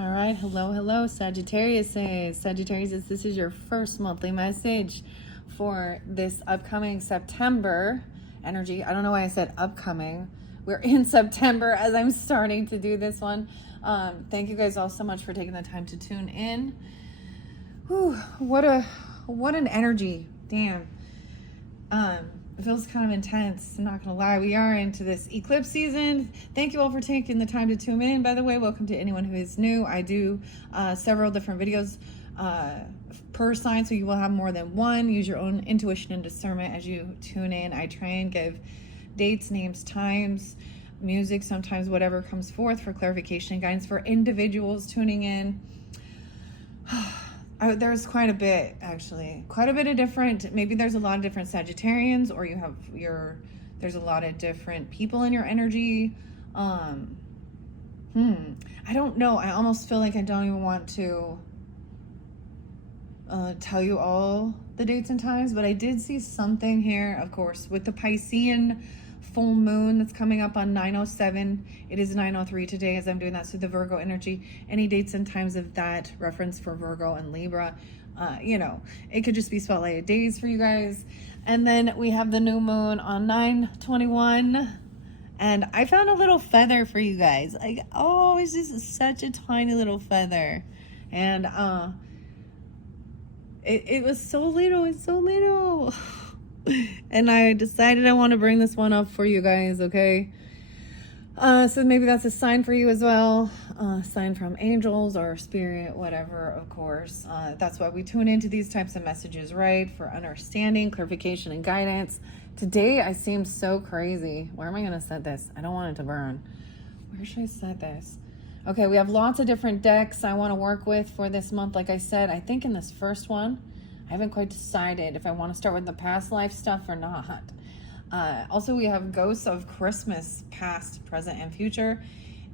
All right, hello, Sagittarius. Sagittarius, this is your first monthly message for this upcoming September energy. I don't know why I said upcoming. We're in September as I'm starting to do this one. Thank you guys all so much for taking the time to tune in. Whew, what an energy. Damn. It feels kind of intense. I'm not gonna lie. We are into this eclipse season. Thank you all for taking the time to tune in. By the way, welcome to anyone who is new. I do several different videos per sign, so you will have more than one. Use your own intuition and discernment as you tune in. I try and give dates, names, times, music, sometimes whatever comes forth for clarification and guidance for individuals tuning in. There's quite a bit, actually. Quite a bit of different, maybe there's a lot of different Sagittarians, or there's a lot of different people in your energy. I don't know. I almost feel like I don't even want to tell you all the dates and times, but I did see something here, of course, with the Piscean full moon that's coming up on 9/07. It is 9/03 today as I'm doing that. So the Virgo energy, any dates and times of that reference for Virgo and Libra, it could just be spotlighted days for you guys. And then we have the new moon on 9/21. And I found a little feather for you guys. It's just such a tiny little feather. And it was so little. It's so little. And I decided I want to bring this one up for you guys, okay? So maybe that's a sign for you as well. Sign from angels or spirit, whatever, of course. That's why we tune into these types of messages, right? For understanding, clarification, and guidance. Today, I seem so crazy. Where am I going to set this? I don't want it to burn. Where should I set this? Okay, we have lots of different decks I want to work with for this month. Like I said, I think in this first one, I haven't quite decided if I want to start with the past life stuff or not. Also, we have ghosts of Christmas, past, present, and future.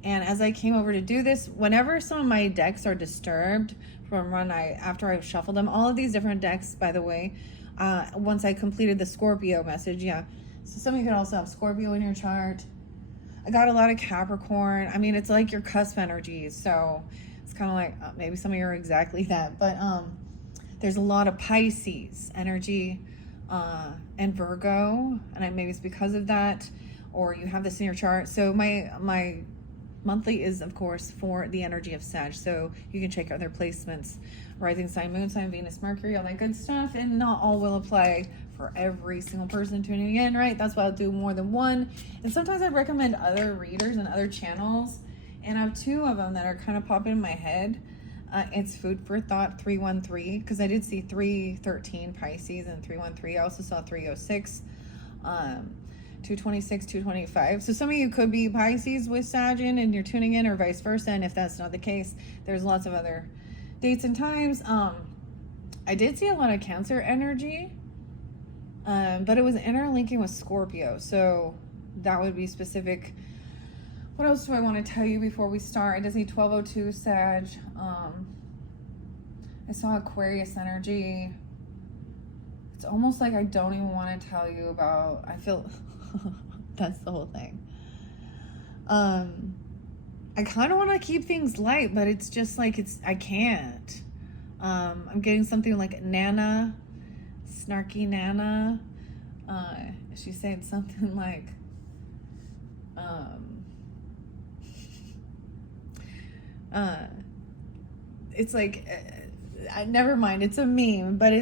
And as I came over to do this, whenever some of my decks are disturbed after I've shuffled them, all of these different decks, by the way, once I completed the Scorpio message, yeah. So some of you could also have Scorpio in your chart. I got a lot of Capricorn. I mean, it's like your cusp energies. So it's kind of like, maybe some of you are exactly that. But there's a lot of Pisces energy and Virgo, and maybe it's because of that, or you have this in your chart. So my monthly is, of course, for the energy of Sag. So you can check out their placements, rising sign, moon sign, Venus, Mercury, all that good stuff. And not all will apply for every single person tuning in, right? That's why I'll do more than one. And sometimes I recommend other readers and other channels. And I have two of them that are kind of popping in my head. It's Food for Thought 313, because I did see 313 Pisces and 313. I also saw 306, 226, 225. So some of you could be Pisces with Sagittarius and you're tuning in, or vice versa. And if that's not the case, there's lots of other dates and times. I did see a lot of Cancer energy, but it was interlinking with Scorpio. So that would be specific. What else do I want to tell you before we start? I did see 1202 Sag. I saw Aquarius energy. It's almost like I don't even want to tell you about. I feel that's the whole thing. I kind of want to keep things light, but it's just like I can't. I'm getting something like Nana, snarky Nana. She said something like, it's like, never mind, it's a meme, but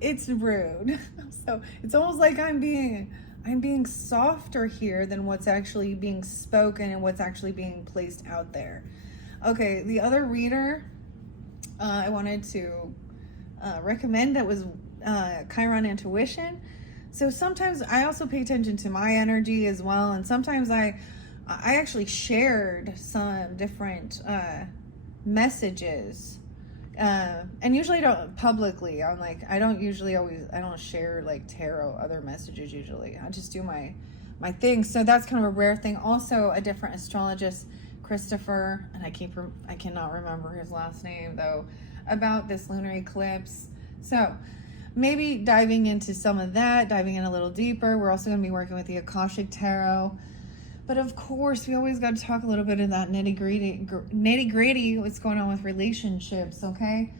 it's rude. So it's almost like I'm being softer here than what's actually being spoken and what's actually being placed out there. Okay, the other reader I wanted to recommend that was Chiron Intuition. So sometimes I also pay attention to my energy as well, and sometimes I actually shared some different messages, and usually I don't publicly. I don't share like tarot, other messages usually. I just do my thing. So that's kind of a rare thing. Also, a different astrologist, Christopher, and I cannot remember his last name though, about this lunar eclipse. So maybe diving into some of that, diving in a little deeper. We're also going to be working with the Akashic Tarot. But of course, we always got to talk a little bit of that nitty gritty, what's going on with relationships, okay?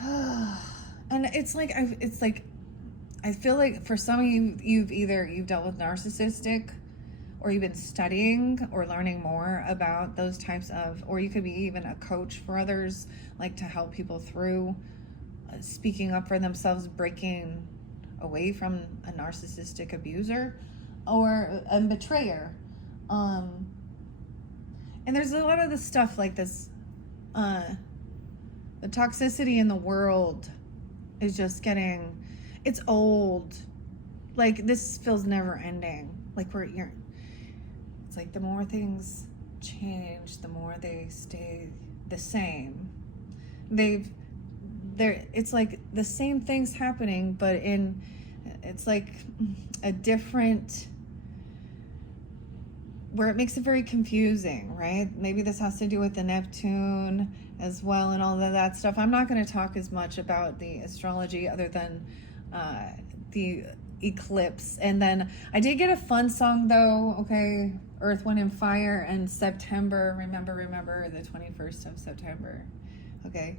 And it's like, I feel like for some of you, you've dealt with narcissistic, or you've been studying or learning more about those types of, or you could be even a coach for others, like to help people through speaking up for themselves, breaking away from a narcissistic abuser or a betrayer. And there's a lot of the stuff like this, the toxicity in the world is just getting, it's old. Like, this feels never ending. Like, it's like the more things change, the more they stay the same. It's like the same things happening, but it's like a different, where it makes it very confusing, right? Maybe this has to do with the Neptune as well and all of that stuff. I'm not going to talk as much about the astrology other than the eclipse. And then I did get a fun song though, okay? Earth, Wind, and Fire, and September. Remember the 21st of September, okay?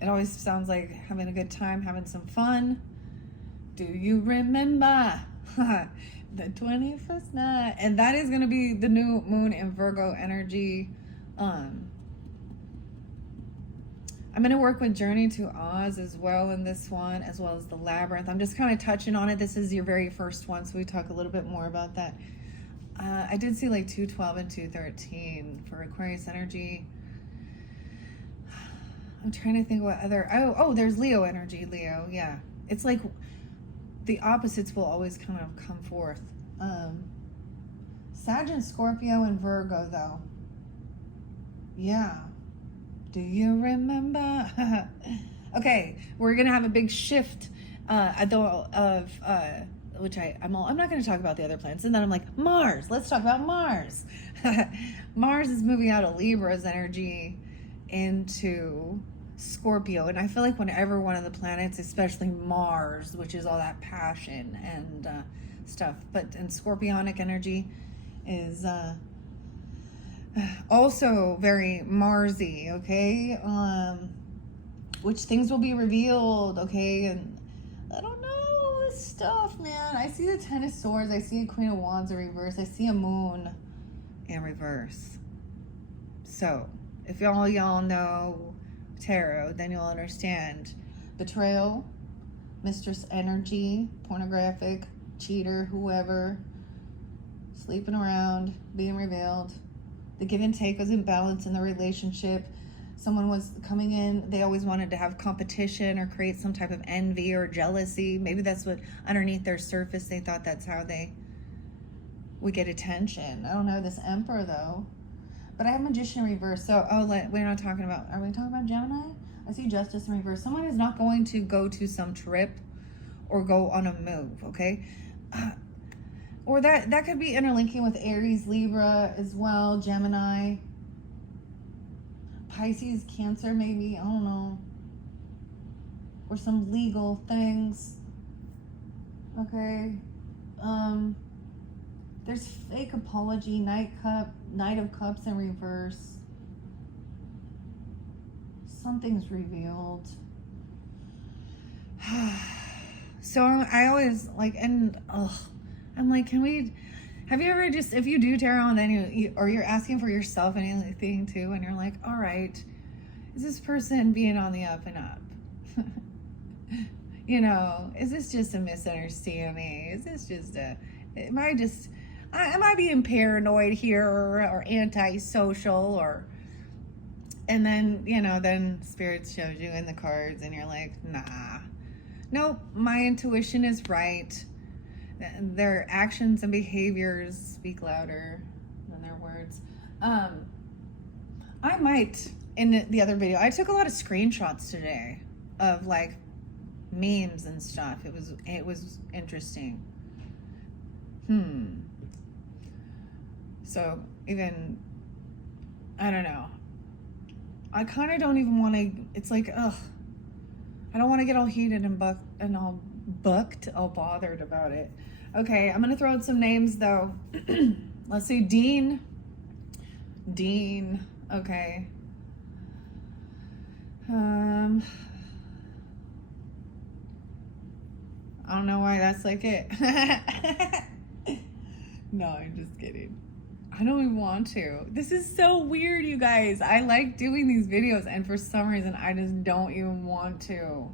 It always sounds like having a good time, having some fun. Do you remember the 21st night? And that is going to be the new moon in Virgo energy. I'm going to work with Journey to Oz as well in this one, as well as the Labyrinth. I'm just kind of touching on it. This is your very first one, so we talk a little bit more about that. I did see like 212 and 213 for Aquarius energy. I'm trying to think what other, there's Leo energy, Leo, yeah. It's like the opposites will always kind of come forth. Sag and Scorpio and Virgo though. Yeah. Do you remember? Okay, we're gonna have a big shift which I'm not gonna talk about the other planets. And then I'm like, Mars, let's talk about Mars. Mars is moving out of Libra's energy into Scorpio, and I feel like whenever one of the planets, especially Mars, which is all that passion and stuff, and Scorpionic energy is also very Marsy, okay? Which things will be revealed, okay? And I don't know this stuff, man. I see the Ten of Swords, I see a Queen of Wands in reverse, I see a Moon in reverse. So if y'all know tarot, then you'll understand betrayal, mistress energy, pornographic, cheater, whoever, sleeping around, being revealed. The give and take was imbalanced in the relationship. Someone was coming in, they always wanted to have competition or create some type of envy or jealousy. Maybe that's what underneath their surface, they thought that's how they would get attention. I don't know, this Emperor though. But I have Magician in reverse, so we're not talking about, are we talking about Gemini? I see Justice in reverse. Someone is not going to go to some trip or go on a move, okay? Or that could be interlinking with Aries, Libra as well, Gemini, Pisces, Cancer maybe, I don't know. Or some legal things, okay? There's fake apology, Knight of Cups in reverse. Something's revealed. So I always like, I'm like, have you ever just, if you do tarot and then you're asking for yourself anything too, and you're like, all right, is this person being on the up and up? You know, is this just a misunderstanding? Is this just am I being paranoid here or antisocial or, and then, then Spirit shows you in the cards and you're like, nah, nope, my intuition is right. Their actions and behaviors speak louder than their words. I might, in the other video, I took a lot of screenshots today of like memes and stuff. It was interesting. So even, I don't know. I kind of don't even want to, it's like, I don't want to get all heated and all bothered about it. Okay, I'm gonna throw out some names though. Let's see, Dean. Dean. Okay. I don't know why that's like it. No, I'm just kidding. I don't even want to. This is so weird, you guys. I like doing these videos, and for some reason, I just don't even want to.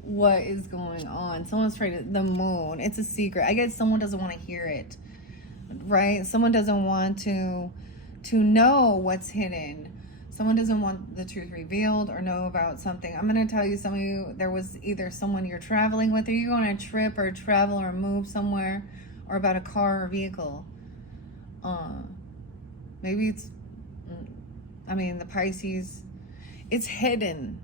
What is going on? Someone's trying to, the moon. It's a secret. I guess someone doesn't want to hear it, right? Someone doesn't want to know what's hidden. Someone doesn't want the truth revealed or know about something. I'm going to tell you, some of you, there was either someone you're traveling with, or you go on a trip or travel or move somewhere, or about a car or vehicle. Maybe it's, I mean, the Pisces, it's hidden.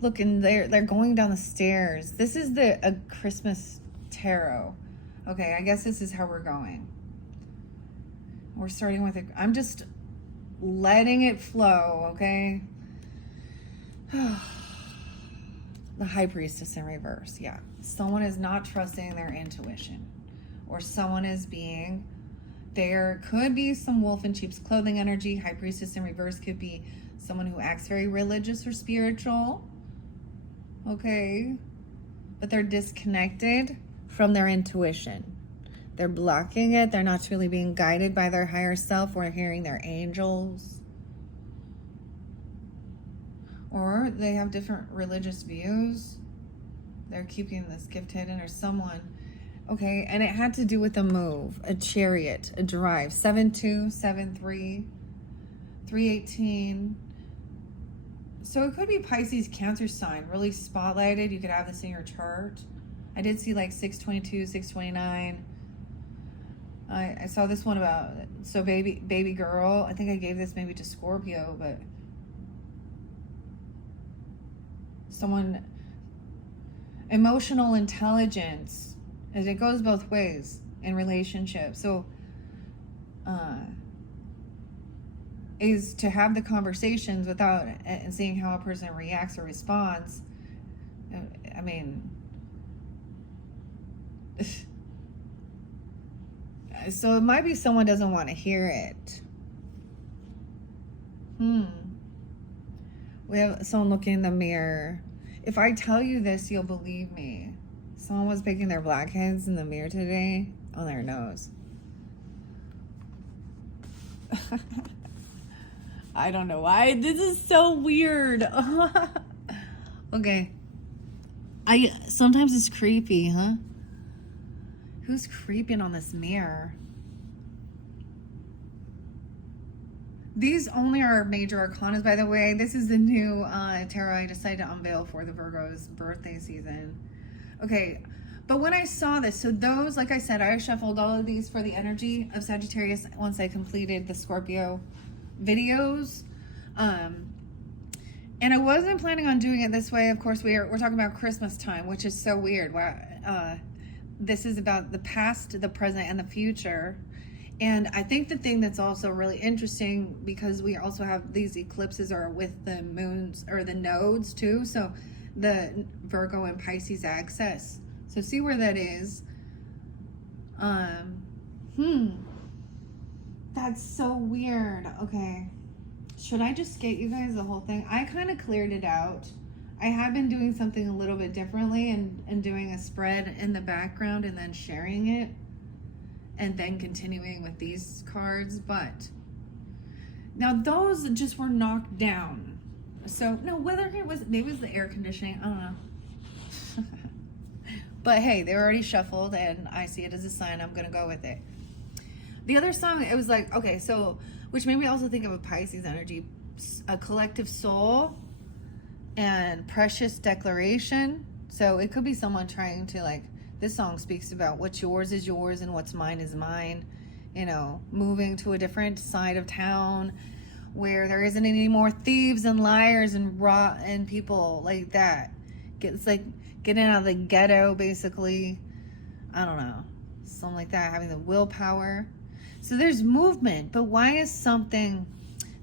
Look, and they're going down the stairs. This is a Christmas tarot. Okay, I guess this is how we're going. We're starting with I'm just letting it flow, okay? The High Priestess in reverse, yeah. Someone is not trusting their intuition, or someone is being, there could be some wolf in sheep's clothing energy. High Priestess in reverse could be someone who acts very religious or spiritual, okay? But they're disconnected from their intuition. They're blocking it. They're not really being guided by their higher self or hearing their angels. Or they have different religious views. They're keeping this gift hidden, or someone. Okay, and it had to do with a move, a chariot, a drive. 7-2, 7-3, 3-18. So it could be Pisces, Cancer sign, really spotlighted. You could have this in your chart. I did see like 6-22, 6-29. I saw this one about, so baby girl. I think I gave this maybe to Scorpio, but someone, emotional intelligence, as it goes both ways in relationships. So is to have the conversations without and seeing how a person reacts or responds. I mean, so it might be someone doesn't want to hear it. We have someone looking in the mirror. If I tell you this, you'll believe me. Someone was picking their blackheads in the mirror today on their nose. I don't know why. This is so weird. Okay. Sometimes it's creepy, huh? Who's creeping on this mirror? These only are major arcanas, by the way. This is the new tarot I decided to unveil for the Virgo's birthday season. Okay, but when I saw this, so those, like I said, I shuffled all of these for the energy of Sagittarius once I completed the Scorpio videos. And I wasn't planning on doing it this way. Of course, we're talking about Christmas time, which is so weird. This is about the past, the present, and the future. And I think the thing that's also really interesting, because we also have these eclipses are with the moons or the nodes too. So the Virgo and Pisces axis. So see where that is. That's so weird. Okay. Should I just get you guys the whole thing? I kind of cleared it out. I have been doing something a little bit differently and doing a spread in the background and then sharing it and then continuing with these cards. But now those just were knocked down. So no, whether it was, maybe it was the air conditioning, I don't know. But hey, they were already shuffled and I see it as a sign. I'm going to go with it. The other song, it was like, okay, so, which made me also think of a Pisces energy, a collective soul and precious declaration. So it could be someone trying to, like, this song speaks about what's yours is yours and what's mine is mine. You know, moving to a different side of town where there isn't any more thieves and liars and people like that. It's like getting out of the ghetto, basically. I don't know, something like that. Having the willpower. So there's movement, but why is something?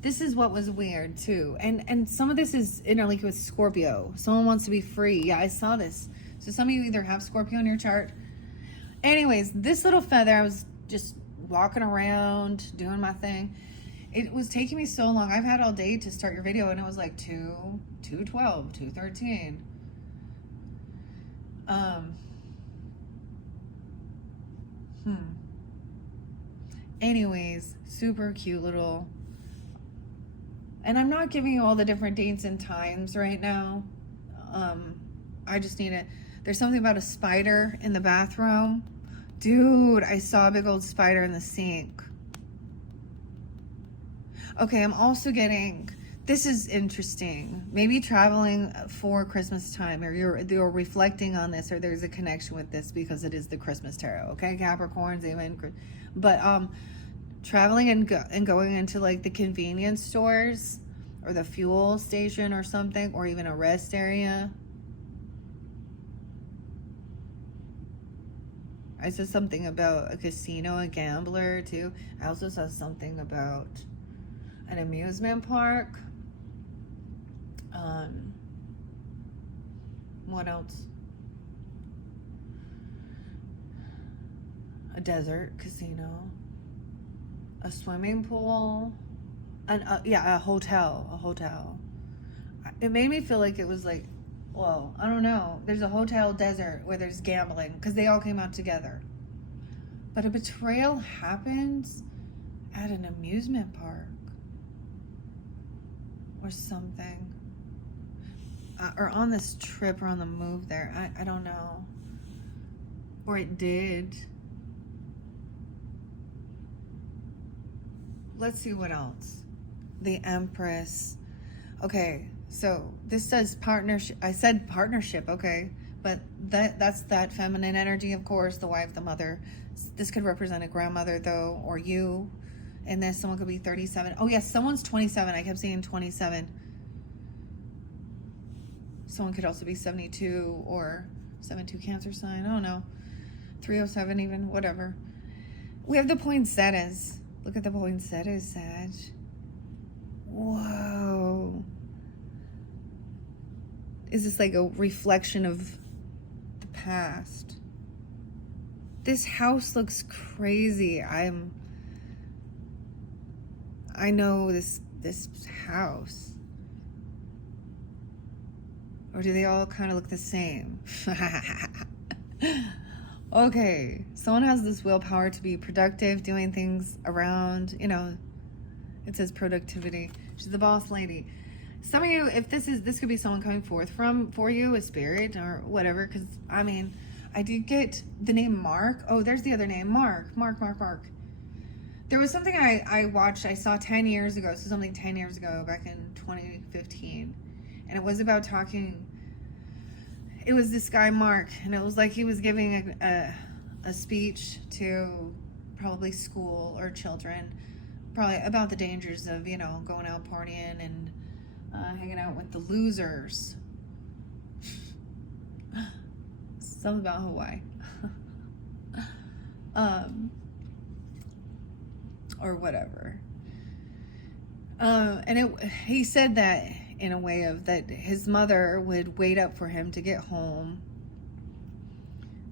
This is what was weird too, and some of this is interlinked with Scorpio. Someone wants to be free. Yeah, I saw this. So some of you either have Scorpio in your chart, Anyways, this little feather, I was just walking around doing my thing. It was taking me so long. I've had all day to start your video, and it was like 2:12, 2:13. Anyways, super cute little. And I'm not giving you all the different dates and times right now. I just need it. There's something about a spider in the bathroom. Dude, I saw a big old spider in the sink. Okay, I'm also getting, this is interesting. Maybe traveling for Christmas time, or you're reflecting on this, or there's a connection with this because it is the Christmas tarot. Okay, Capricorns, amen. But traveling and going into like the convenience stores or the fuel station or something, or even a rest area. I said something about a casino, a gambler too. I also saw something about an amusement park. What else? A desert casino, a swimming pool, and yeah, a hotel. It made me feel like it was like, well, I don't know. There's a hotel desert where there's gambling because they all came out together. But a betrayal happens at an amusement park or something. Or on this trip or on the move there. I don't know. Or it did. Let's see what else. The Empress. Okay, so this says partnership. I said partnership, okay. But that's that feminine energy, of course, the wife, the mother. This could represent a grandmother, though, or you. And this, someone could be 37. Oh, yes, someone's 27. I kept saying 27. Someone could also be 72 or 72 Cancer sign. I don't know. 307 even, whatever. We have the poinsettias. Look at the poinsettias, Sag. Whoa. Is this like a reflection of the past? This house looks crazy. I know this house. Or do they all kind of look the same? Okay, someone has this willpower to be productive, doing things around, you know, it says productivity. She's the boss lady. Some of you, if this could be someone coming forth for you, a spirit or whatever, because, I mean, I did get the name Mark. Oh, there's the other name, Mark. There was something I watched, I saw 10 years ago, so something 10 years ago, back in 2015. And it was about talking, it was this guy, Mark, and it was like he was giving a speech to probably school or children, probably about the dangers of, you know, going out partying and hanging out with the losers. Something about Hawaii. Or whatever. And he said that in a way of that his mother would wait up for him to get home,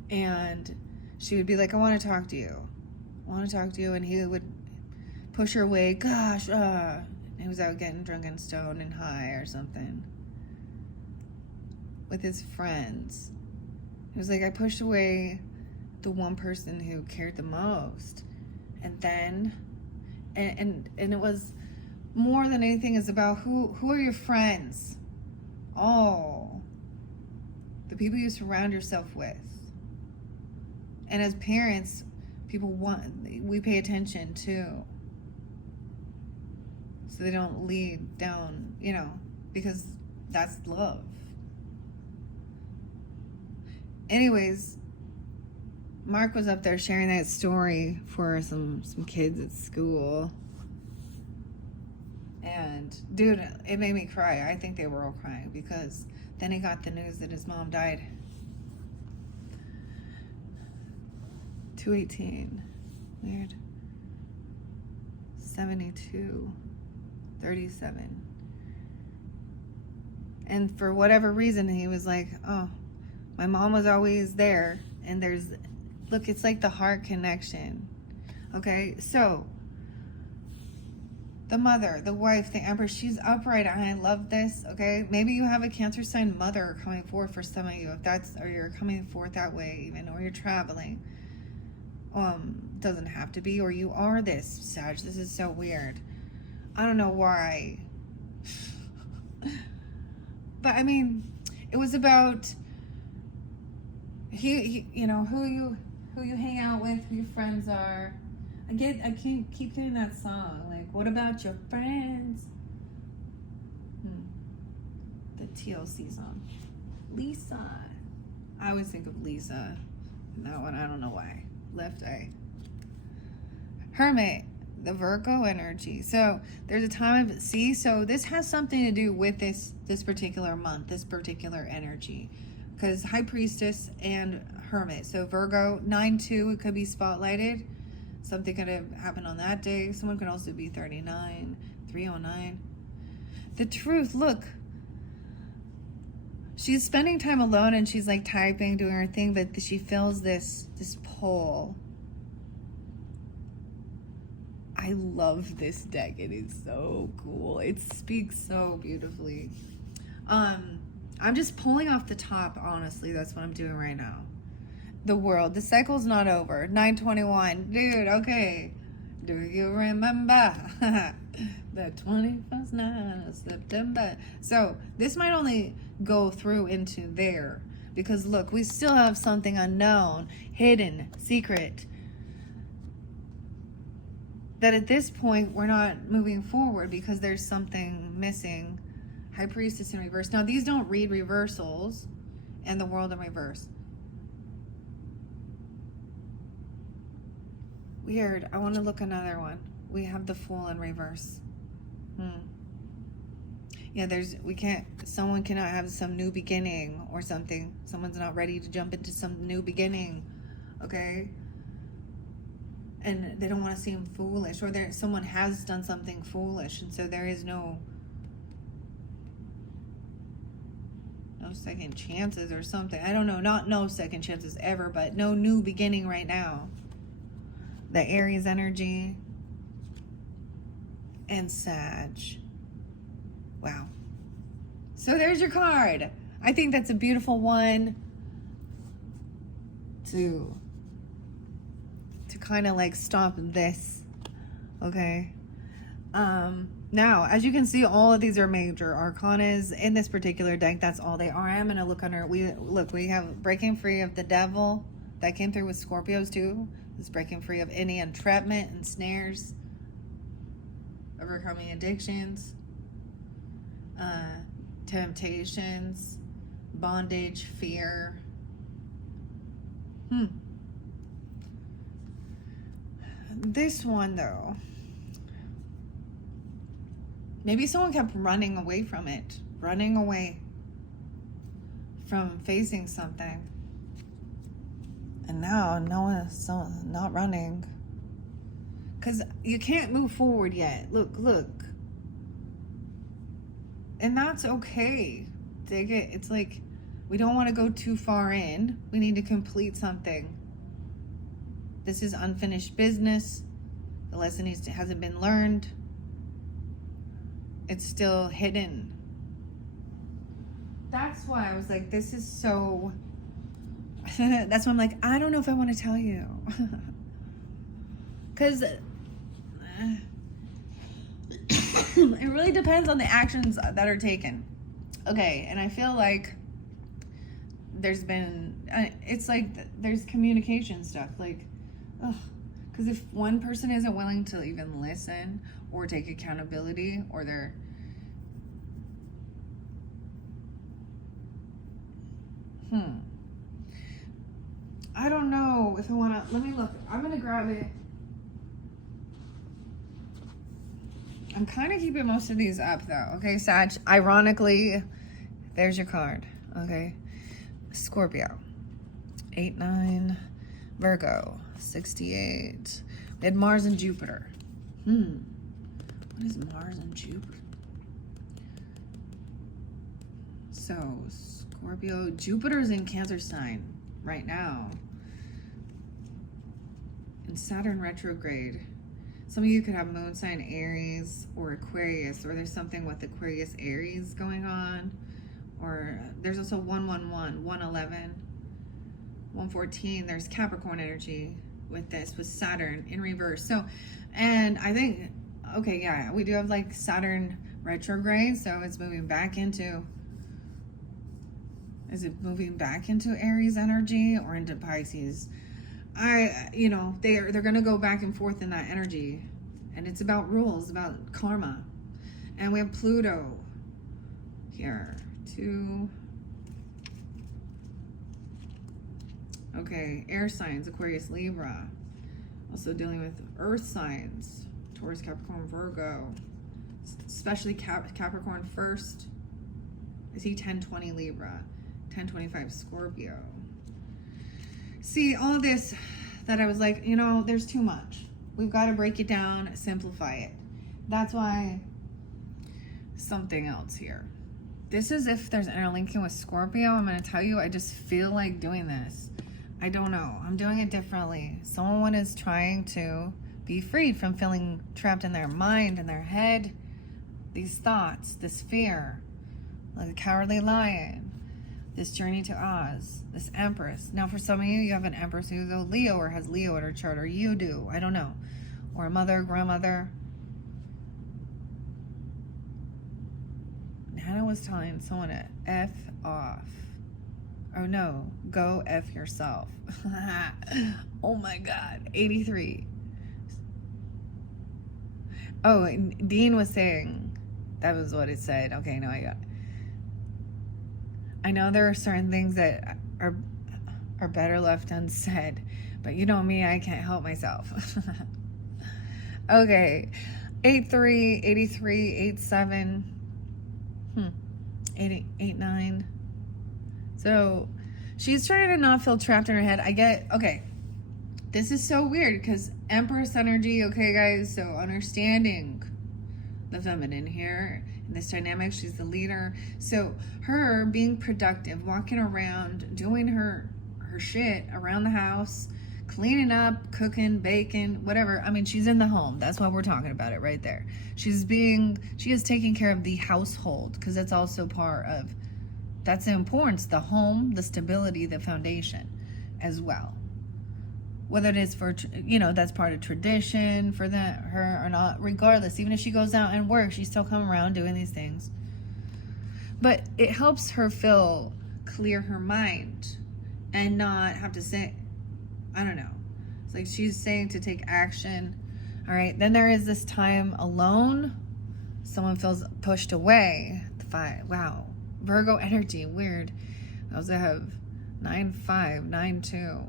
and she would be like, I want to talk to you, and he would push her away. Gosh, he was out getting drunk and stoned and high or something with his friends. He was like, I pushed away the one person who cared the most. And then and it was more than anything is about who are your friends. Oh, the people you surround yourself with. And as parents, we pay attention too, so they don't lead down, you know, because that's love. Anyways, Mark was up there sharing that story for some kids at school. And dude, it made me cry. I think they were all crying because then he got the news that his mom died. 218. Weird. 72. 37. And for whatever reason, he was like, oh, my mom was always there. And there's Look, it's like the heart connection. Okay, so the mother, the wife, the empress, she's upright. I love this. Okay, maybe you have a Cancer sign mother coming forth for some of you, if that's, or you're coming forth that way even, or you're traveling. Doesn't have to be, or you are this, Sag. This is so weird. I don't know why. But I mean, it was about you know, who you hang out with, who your friends are. I can't keep getting that song. Like, what about your friends? The TLC song. Lisa. I always think of Lisa. That one, I don't know why. Left eye. Hermit, the Virgo energy. So there's a time of, see, so this has something to do with this particular month, this particular energy, because High Priestess and Hermit. So Virgo 9/2, it could be spotlighted. Something could have happened on that day. Someone could also be 39, 309. The Truth, look. She's spending time alone and she's like typing, doing her thing, but she feels this pull. I love this deck. It is so cool. It speaks so beautifully. I'm just pulling off the top, honestly. That's what I'm doing right now. The World. The cycle's not over. 9/21. Dude, okay. Do you remember the 21st night of September? So this might only go through into there, because look, we still have something unknown, hidden, secret, that at this point we're not moving forward because there's something missing. High Priestess in reverse. Now these don't read reversals, and the World in reverse. Weird. I want to look another one. We have the Fool in reverse. Yeah, someone cannot have some new beginning or something. Someone's not ready to jump into some new beginning. Okay? And they don't want to seem foolish, or someone has done something foolish, and so there is no second chances or something. I don't know, not no second chances ever, but no new beginning right now. The Aries energy and Sag. Wow. So there's your card. I think that's a beautiful one to kind of like stop this. Okay. Now, as you can see, all of these are major arcanas in this particular deck. That's all they are. I'm going to look under. We have breaking free of the devil. That came through with Scorpios too. It's breaking free of any entrapment and snares. Overcoming addictions. Temptations. Bondage. Fear. This one though. Maybe someone kept running away from it. Running away from facing something. And now no one is not running. Because you can't move forward yet. Look. And that's okay. Dig it. It's like we don't want to go too far in. We need to complete something. This is unfinished business. The lesson hasn't been learned. It's still hidden. That's why I was like, this is so... That's why I'm like, I don't know if I want to tell you. Because it really depends on the actions that are taken. Okay, and I feel like there's been... It's like there's communication stuff. Like, because if one person isn't willing to even listen or take accountability, or they're... I don't know if I want to... Let me look. I'm going to grab it. I'm kind of keeping most of these up, though. Okay, Sag. Ironically, there's your card. Okay. Scorpio. 8-9. Virgo. 68. We had Mars and Jupiter. What is Mars and Jupiter? So, Scorpio. Jupiter's in Cancer sign right now. and Saturn retrograde. Some of you could have moon sign Aries or Aquarius, or there's something with Aquarius Aries going on. Or there's also 111, 111, 114. There's Capricorn energy with this, with Saturn in reverse. So, and I think, okay, yeah, we do have like Saturn retrograde. So it's moving back into, is it moving back into Aries energy or into Pisces? You know, they're going to go back and forth in that energy. And it's about rules, about karma. And we have Pluto here. Okay, air signs, Aquarius, Libra. Also dealing with earth signs, Taurus, Capricorn, Virgo. Especially Capricorn first. I see 10-20 Libra, 10-25 Scorpio. See, all of this that I was like, you know, there's too much. We've got to break it down, simplify it. That's why something else here. This is if there's interlinking with Scorpio. I'm going to tell you, I just feel like doing this. I don't know. I'm doing it differently. Someone is trying to be freed from feeling trapped in their mind, in their head. These thoughts, this fear, like a cowardly lion, this journey to Oz, this Empress. Now, for some of you, you have an Empress who's a Leo or has Leo in her chart, or you do. I don't know. Or a mother, grandmother. Hannah was telling someone to F off. Oh no, go F yourself. Oh my God, 83. Oh, and Dean was saying, that was what it said. Okay, no, I know there are certain things that are better left unsaid, but you know me, I can't help myself. Okay, 83, 83, 87. 89. So she's trying to not feel trapped in her head. I get, okay, this is so weird because Empress energy, okay guys, so understanding the feminine here in this dynamic, she's the leader. So her being productive, walking around, doing her shit around the house, cleaning up, cooking, baking, whatever. I mean, she's in the home. That's why we're talking about it right there. She is taking care of the household, because that's also part of, that's the importance, the home, the stability, the foundation as well. Whether it is for, you know, that's part of tradition for her or not, regardless, even if she goes out and works, she's still coming around doing these things. But it helps her clear her mind and not have to say, I don't know. It's like she's saying to take action. All right. Then there is this time alone. Someone feels pushed away. Wow. Virgo energy. Weird. I also have 9-5, 9-2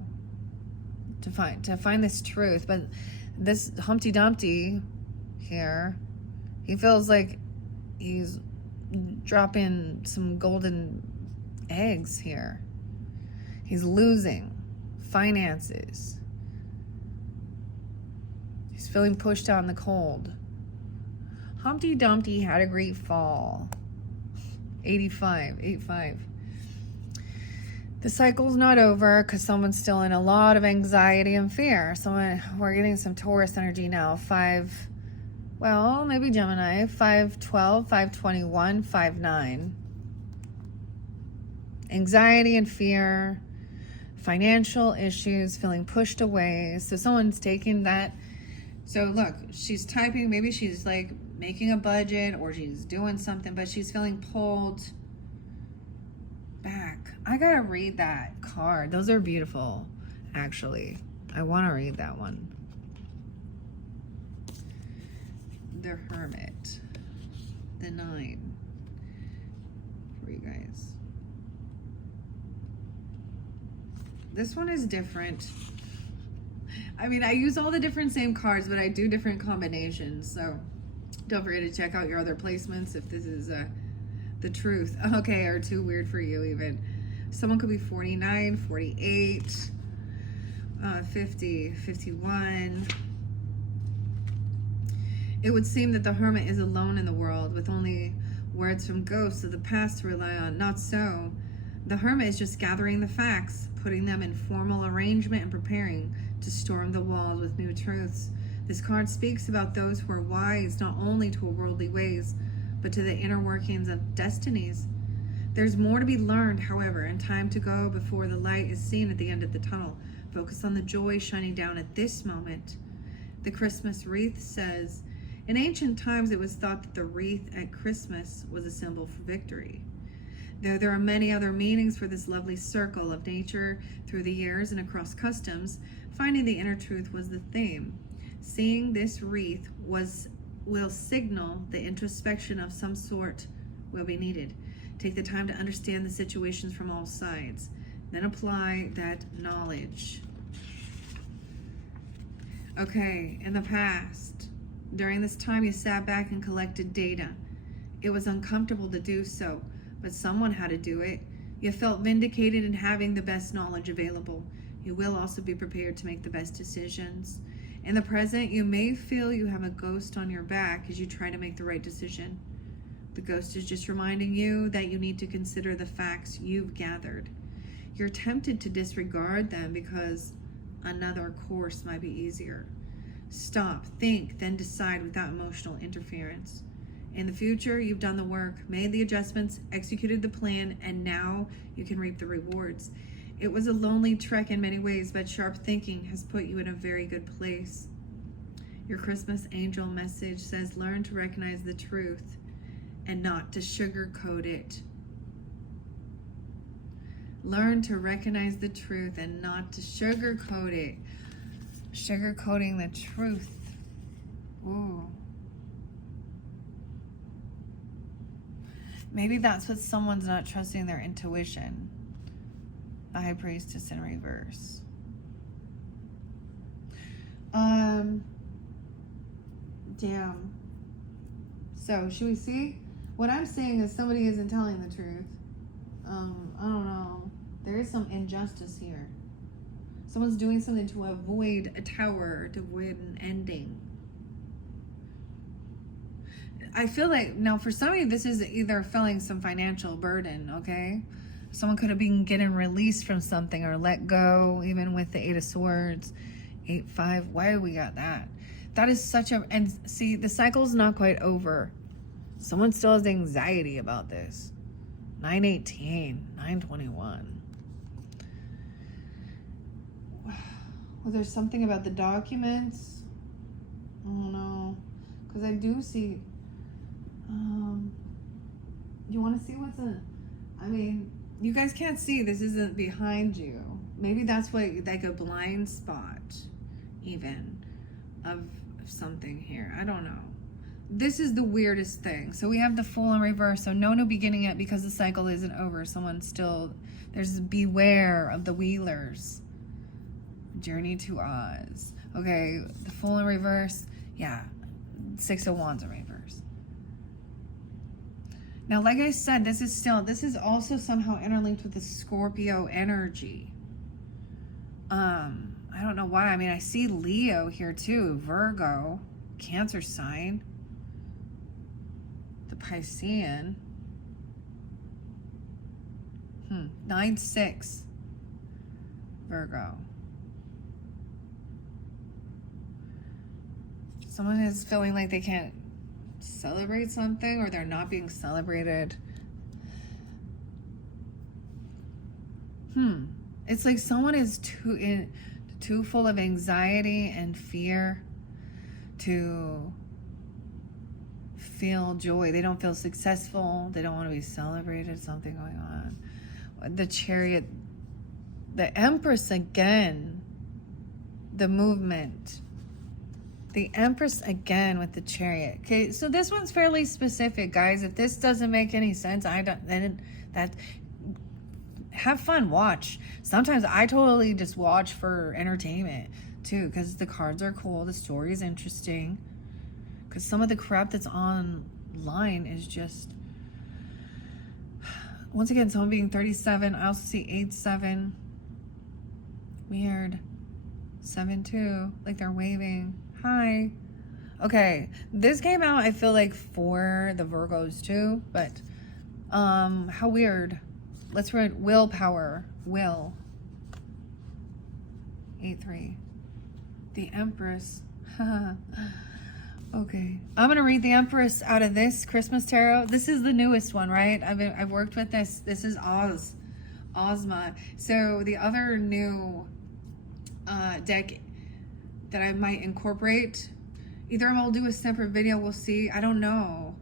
to find this truth. But this Humpty Dumpty here, he feels like he's dropping some golden eggs here. He's losing finances. He's feeling pushed out in the cold. Humpty Dumpty had a great fall. 85. The cycle's not over because someone's still in a lot of anxiety and fear. We're getting some Taurus energy now. 5, well, maybe Gemini. 5-12, 5-21, 5-9. Anxiety and fear. Financial issues, feeling pushed away. So someone's taking that. So look, she's typing, maybe she's like making a budget or she's doing something, but she's feeling pulled back. I gotta read that card. Those are beautiful, actually. I want to read that one. The Hermit. The 9. For you guys. This one is different. I mean, I use all the different same cards, but I do different combinations. So don't forget to check out your other placements if this is the truth. Okay, or too weird for you even. Someone could be 49, 48, 50, 51. It would seem that the Hermit is alone in the world with only words from ghosts of the past to rely on. Not so. The Hermit is just gathering the facts, putting them in formal arrangement and preparing to storm the walls with new truths. This card speaks about those who are wise not only to worldly ways, but to the inner workings of destinies. There's more to be learned, however, and time to go before the light is seen at the end of the tunnel. Focus on the joy shining down at this moment. The Christmas wreath says, in ancient times it was thought that the wreath at Christmas was a symbol for victory. Though there are many other meanings for this lovely circle of nature through the years and across customs, finding the inner truth was the theme. Seeing this wreath will signal the introspection of some sort will be needed. Take the time to understand the situations from all sides, then apply that knowledge. Okay, in the past, during this time you sat back and collected data. It was uncomfortable to do so, but someone had to do it. You felt vindicated in having the best knowledge available. You will also be prepared to make the best decisions. In the present, you may feel you have a ghost on your back as you try to make the right decision. The ghost is just reminding you that you need to consider the facts you've gathered. You're tempted to disregard them because another course might be easier. Stop, think, then decide without emotional interference. In the future, you've done the work, made the adjustments, executed the plan, and now you can reap the rewards. It was a lonely trek in many ways, but sharp thinking has put you in a very good place. Your Christmas angel message says, learn to recognize the truth and not to sugarcoat it. Learn to recognize the truth and not to sugarcoat it. Sugarcoating the truth. Ooh. Maybe that's what someone's not trusting their intuition. The High Priestess in reverse. Damn. So, should we see? What I'm saying is somebody isn't telling the truth. I don't know. There is some injustice here. Someone's doing something to avoid a tower, to avoid an ending. I feel like, now for some of you, this is either feeling some financial burden, okay? Someone could have been getting released from something or let go, even with the 8 of Swords, 8-5. Why we got that? That is such a, and see, the cycle's not quite over. Someone still has anxiety about this. 9-18, 9-21. Was there something about the documents? I don't know. Because I do see, you want to see what's in, I mean, you guys can't see, this isn't behind you. Maybe that's what, like a blind spot, even, of something here. I don't know. This is the weirdest thing. So we have the Fool in reverse. So no new beginning yet because the cycle isn't over. Someone's still, there's beware of the Wheelers. Journey to Oz. Okay, the Fool in reverse. Yeah, 6 of Wands in reverse. Now, like I said, this is also somehow interlinked with the Scorpio energy. I don't know why. I mean, I see Leo here too. Virgo, Cancer sign. The Piscean. 9-6. Virgo. Someone is feeling like they can't celebrate something or they're not being celebrated. It's like someone is too full of anxiety and fear to feel joy. They don't feel successful. They don't want to be celebrated. Something going on. The Chariot, the Empress again, the movement. The Empress again with the Chariot. Okay, so this one's fairly specific, guys. If this doesn't make any sense, have fun, watch. Sometimes I totally just watch for entertainment too, because the cards are cool, the story is interesting. Because some of the crap that's online is just, once again, someone being 37. I also see 8-7. Weird. 7-2, like they're waving. Hi. Okay, this came out, I feel like, for the Virgos too, but how weird. Let's write willpower. Will. 8-3. The Empress. Okay. I'm going to read the Empress out of this Christmas tarot. This is the newest one, right? I've worked with this. This is Ozma. So the other new deck that I might incorporate, either I'll do a separate video, we'll see. I don't know.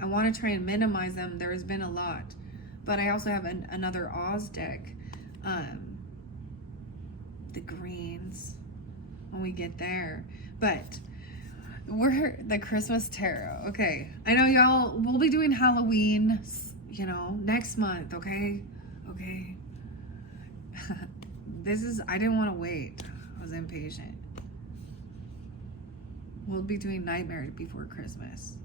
I want to try and minimize them. There's been a lot. But I also have another Oz deck. The greens when we get there. But we're the Christmas tarot. Okay. I know y'all, we'll be doing Halloween, you know, next month, okay? Okay. I didn't want to wait. I was impatient. We'll be doing Nightmare Before Christmas.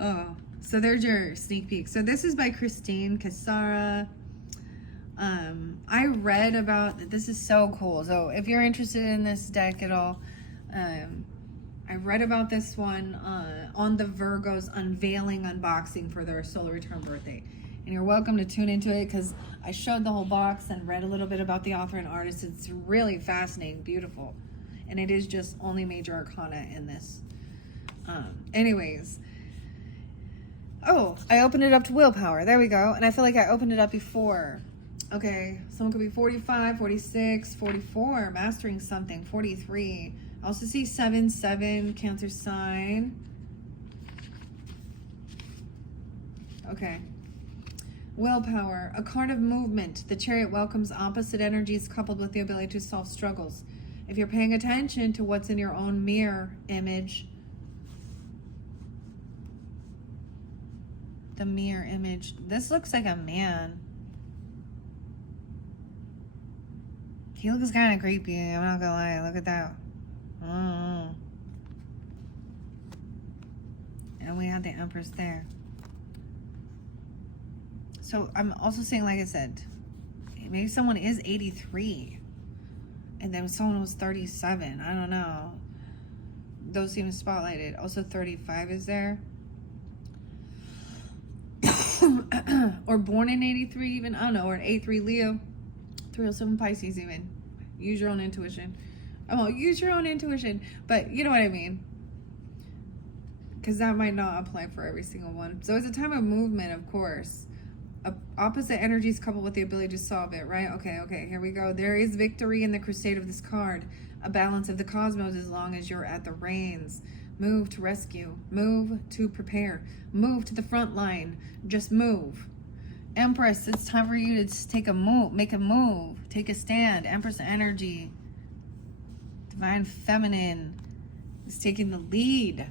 Oh, so there's your sneak peek. So this is by Christine Casara. I read about, this is so cool. So if you're interested in this deck at all, I read about this one on the Virgo's unveiling unboxing for their solar return birthday. And you're welcome to tune into it because I showed the whole box and read a little bit about the author and artist. It's really fascinating, beautiful. And it is just only major arcana in this. Anyways. Oh, I opened it up to willpower. There we go. And I feel like I opened it up before. Okay, someone could be 45, 46, 44, mastering something, 43. I also see 7, Cancer sign. Okay. Willpower, a card of movement. The Chariot welcomes opposite energies coupled with the ability to solve struggles. If you're paying attention to what's in your own mirror image, the mirror image, this looks like a man. He looks kind of creepy, I'm not gonna lie. Look at that. And we have the Empress there. So I'm also saying, like I said, maybe someone is 83 and then someone was 37. I don't know. Those seem spotlighted. Also 35 is there. Or born in 83 even. I don't know. Or an 83 Leo. 307 Pisces even. Use your own intuition. I won't use your own intuition, but you know what I mean. Because that might not apply for every single one. So it's a time of movement, of course. Opposite energies coupled with the ability to solve it, right? Okay, here we go. There is victory in the crusade of this card. A balance of the cosmos as long as you're at the reins. Move to rescue. Move to prepare. Move to the front line. Just move. Empress, it's time for you to take a move. Make a move. Take a stand. Empress energy. Divine Feminine is taking the lead.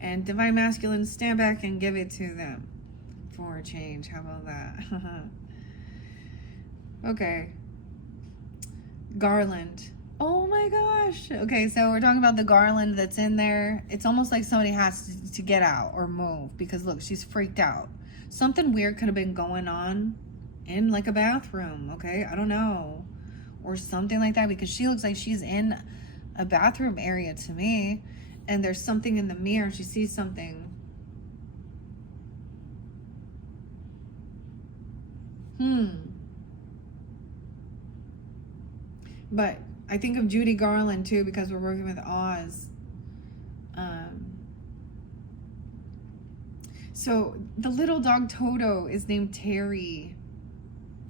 And Divine Masculine, stand back and give it to them for a change. How about that? Okay. Garland. Oh my gosh. Okay, so we're talking about the garland that's in there. It's almost like somebody has to get out or move because look, she's freaked out. Something weird could have been going on in like a bathroom, okay? I don't know. Or something like that because she looks like she's in a bathroom area to me. And there's something in the mirror. She sees something. But I think of Judy Garland too because we're working with Oz. So the little dog Toto is named Terry.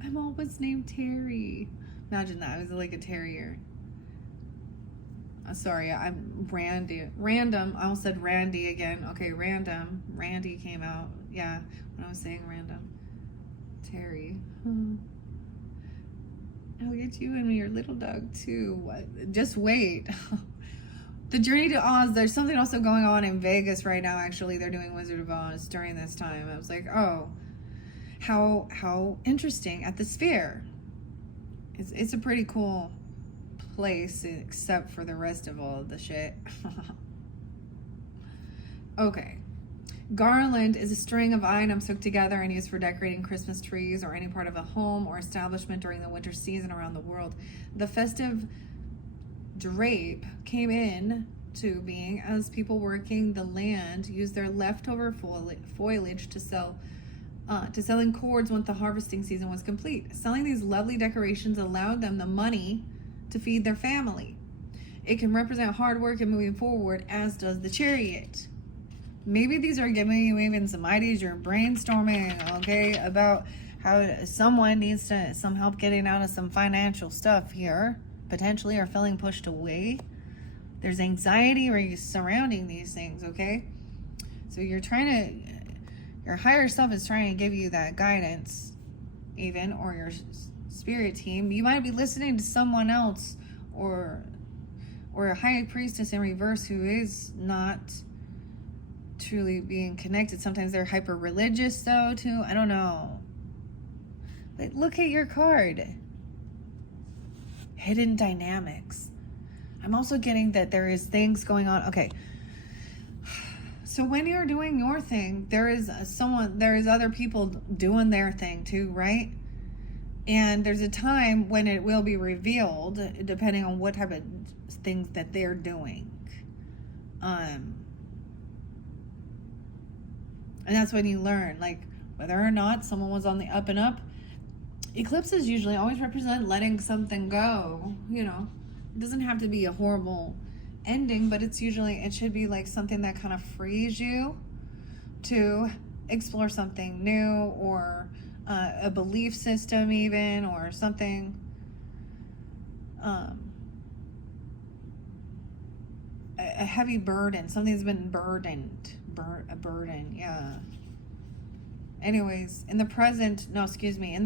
I'm always named Terry. Imagine that. It was like a terrier. Sorry, I'm random. I almost said Randy again. Okay, random. Randy came out. Yeah, when I was saying random. Terry. I'll get you and your little dog too. What? Just wait. The Journey to Oz. There's something also going on in Vegas right now. Actually, they're doing Wizard of Oz during this time. I was like, oh, how interesting at the Sphere. It's a pretty cool place except for the rest of all of the shit. Okay. Garland is a string of items hooked together and used for decorating Christmas trees or any part of a home or establishment during the winter season around the world. The festive drape came in to being as people working the land used their leftover foliage to sell to selling cords once the harvesting season was complete. Selling these lovely decorations allowed them the money to feed their family. It can represent hard work and moving forward, as does the Chariot. Maybe these are giving you even some ideas you're brainstorming, okay, about how someone needs some help getting out of some financial stuff here, potentially, or feeling pushed away. There's anxiety surrounding these things, okay? So your higher self is trying to give you that guidance, even, or your spirit team. You might be listening to someone else, or a high priestess in reverse who is not truly being connected. Sometimes they're hyper religious though too. I don't know. But look at your card. Hidden dynamics. I'm also getting that there is things going on. Okay. So when you're doing your thing, there is other people doing their thing too, right? And there's a time when it will be revealed, depending on what type of things that they're doing. And that's when you learn, like, whether or not someone was on the up and up. Eclipses usually always represent letting something go, you know. It doesn't have to be a horrible ending, but it should be like something that kind of frees you to explore something new, or a belief system even, or something. A heavy burden. Something's been burdened. A burden, yeah. Anyways, in the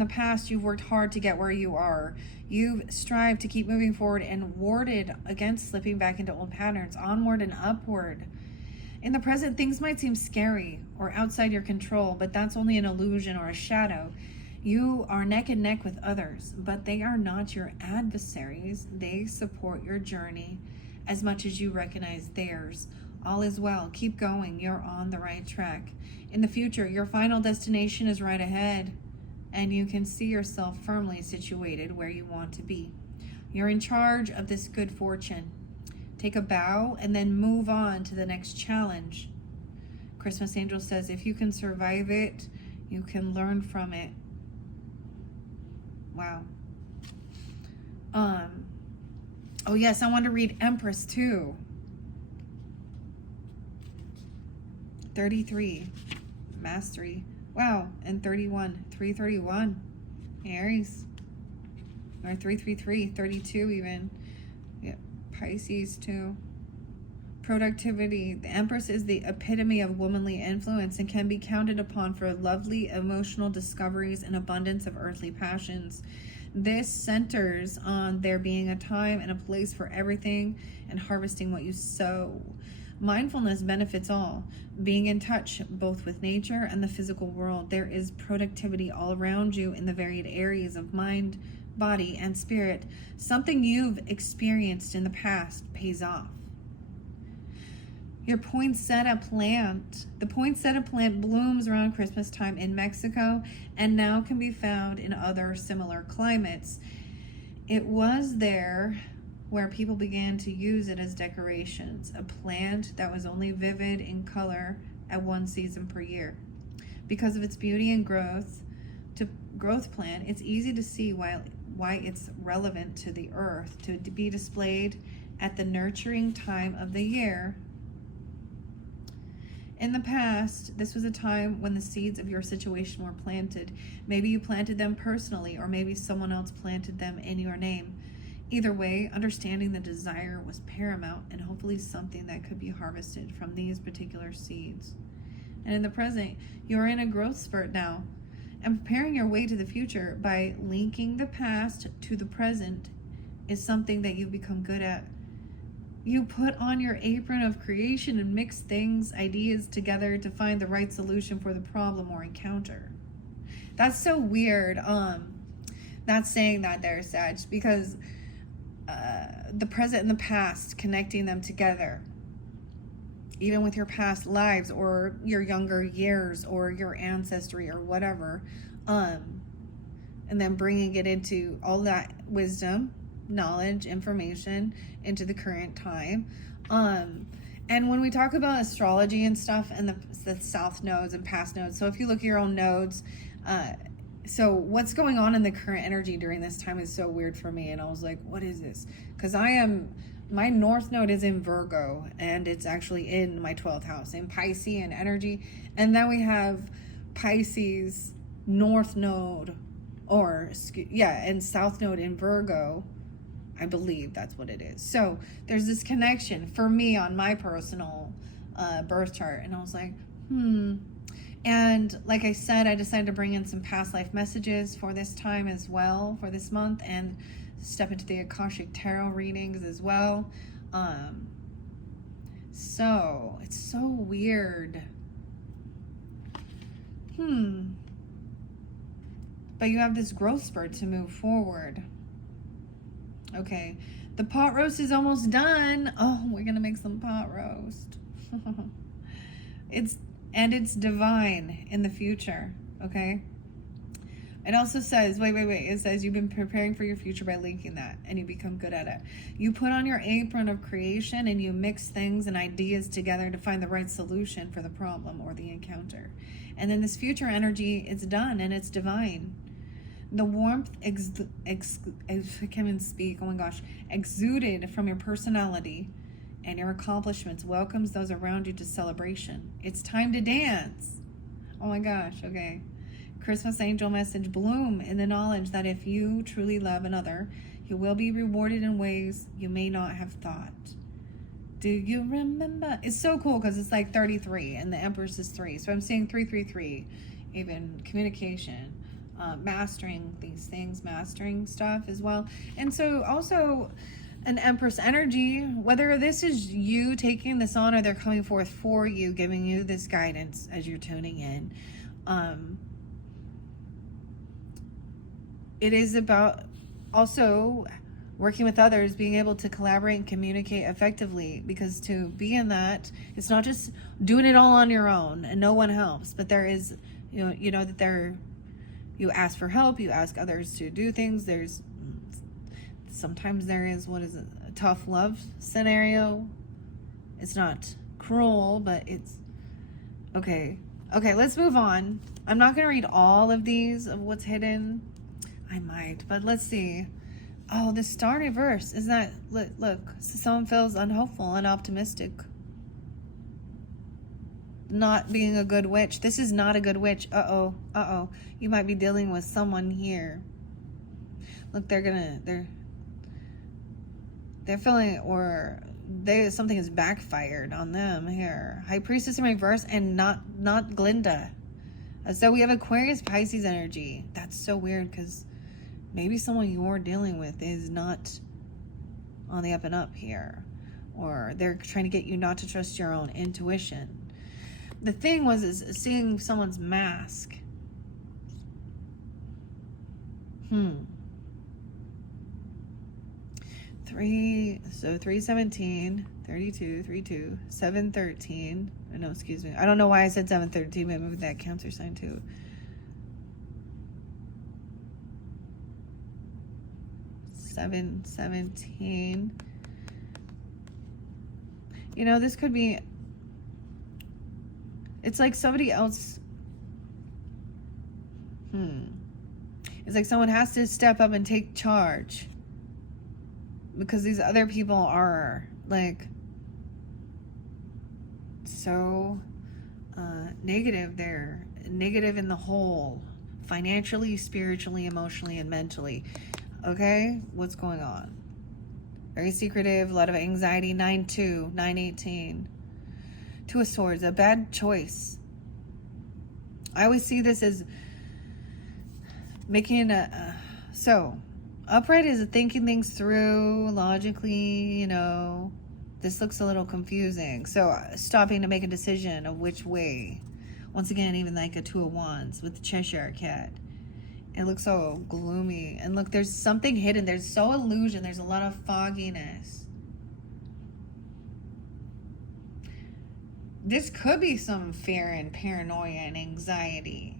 past, you've worked hard to get where you are. You've strived to keep moving forward and warded against slipping back into old patterns, onward and upward. In the present, things might seem scary or outside your control, but that's only an illusion or a shadow. You are neck and neck with others, but they are not your adversaries. They support your journey as much as you recognize theirs. All is well. Keep going. You're on the right track. In the future, your final destination is right ahead, and you can see yourself firmly situated where you want to be. You're in charge of this good fortune. Take a bow and then move on to the next challenge. Christmas Angel says, if you can survive it, you can learn from it. Wow. Oh yes, I want to read Empress too. 33, Mastery. Wow, and 31, 331, Aries. Or 333, 32 even. Yeah, Pisces too. Productivity. The Empress is the epitome of womanly influence and can be counted upon for lovely emotional discoveries and abundance of earthly passions. This centers on there being a time and a place for everything and harvesting what you sow. Mindfulness benefits all. Being in touch both with nature and the physical world. There is productivity all around you in the varied areas of mind, body, and spirit. Something you've experienced in the past pays off. Your poinsettia plant. The poinsettia plant blooms around Christmas time in Mexico and now can be found in other similar climates. It was there where people began to use it as decorations, a plant that was only vivid in color at one season per year. Because of its beauty and growth plan, it's easy to see why it's relevant to the earth to be displayed at the nurturing time of the year. In the past, this was a time when the seeds of your situation were planted. Maybe you planted them personally, or maybe someone else planted them in your name. Either way, understanding the desire was paramount, and hopefully something that could be harvested from these particular seeds. And in the present, you're in a growth spurt now, and preparing your way to the future by linking the past to the present is something that you've become good at. You put on your apron of creation and mix ideas together to find the right solution for the problem or encounter. That's so weird. Not saying that there, Sag, because the present and the past, connecting them together, even with your past lives or your younger years or your ancestry or whatever, and then bringing it into all that wisdom, knowledge, information into the current time, And when we talk about astrology and stuff and the south nodes and past nodes, so if you look at your own nodes, so what's going on in the current energy during this time is so weird for me. And I was like, what is this? Because my north node is in Virgo, and it's actually in my 12th house, in Piscean energy. And then we have Pisces north node, and south node in Virgo. I believe that's what it is. So there's this connection for me on my personal birth chart. And I was like, And like I said, I decided to bring in some past life messages for this time as well, for this month, and step into the Akashic Tarot readings as well. So it's so weird. But you have this growth spurt to move forward. Okay, the pot roast is almost done. Oh, we're gonna make some pot roast. It's divine in the future. Okay. It also says, wait. It says you've been preparing for your future by linking that, and you become good at it. You put on your apron of creation and you mix things and ideas together to find the right solution for the problem or the encounter. And then this future energy is done, and it's divine. The warmth, I can't even speak, oh my gosh, exuded from your personality and your accomplishments welcomes those around you to celebration. It's time to dance. Oh my gosh, okay. Christmas angel message, bloom in the knowledge that if you truly love another, you will be rewarded in ways you may not have thought. Do you remember? It's so cool because it's like 33 and the Empress is 3. So I'm seeing 333, even communication. Mastering these things, mastering stuff as well. And so also an Empress energy, whether this is you taking this on or they're coming forth for you, giving you this guidance as you're tuning in. It is about also working with others, being able to collaborate and communicate effectively, because to be in that, it's not just doing it all on your own and no one helps, but there is, you know that there, you ask for help, you ask others to do things. Sometimes there is, a tough love scenario. It's not cruel, but it's, okay, let's move on. I'm not going to read all of these, of what's hidden. I might, but let's see. Oh, the star reverse is that, look, someone feels unhopeful and optimistic. Not being a good witch. This is not a good witch. Uh-oh. You might be dealing with someone here. Look, they're feeling, or something has backfired on them here. High Priestess in reverse, and not Glinda. So we have Aquarius Pisces energy. That's so weird, because maybe someone you're dealing with is not on the up and up here, or they're trying to get you not to trust your own intuition. The thing is seeing someone's mask. 317, 32, 32, 713. No, excuse me. I don't know why I said 713, but maybe that Cancer sign too. 717. This could be, it's like somebody else. It's like someone has to step up and take charge, because these other people are like so negative. They're negative in the whole, financially, spiritually, emotionally, and mentally. Okay, what's going on? Very secretive, a lot of anxiety. 9-2, 9-18. 2 of Swords, a bad choice. I always see this as making so upright is thinking things through logically. This looks a little confusing, so stopping to make a decision of which way. Once again, even like a 2 of Wands with the Cheshire Cat. It looks so gloomy, and look, there's something hidden. There's so illusion. There's a lot of fogginess. This could be some fear and paranoia and anxiety.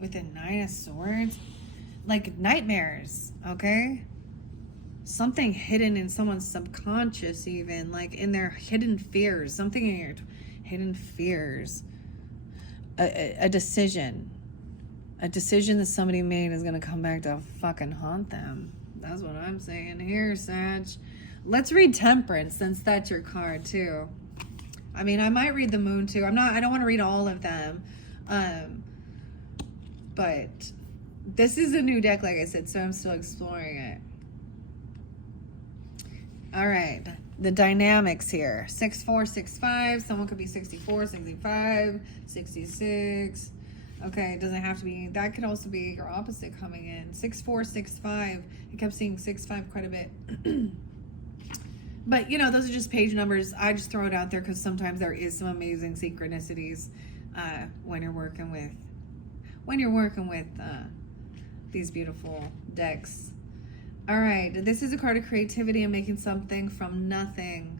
With the 9 of Swords, like nightmares, okay? something hidden in someone's subconscious, even like in their hidden fears, something in your hidden fears. A decision that somebody made is going to come back to fucking haunt them. That's what I'm saying here, Sag. Let's read Temperance, since that's your card too. I mean, I might read the Moon too. I don't want to read all of them. But this is a new deck, like I said, so I'm still exploring it. All right, the dynamics here. 6'4", 6'5". Someone could be 64, 65, 66. Okay, it doesn't have to be. That could also be your opposite coming in. 6'4", 6'5". I kept seeing 6'5" quite a bit. But, you know, those are just page numbers. I just throw it out there because sometimes there is some amazing synchronicities when you're working with these beautiful decks. All right, this is a card of creativity and making something from nothing.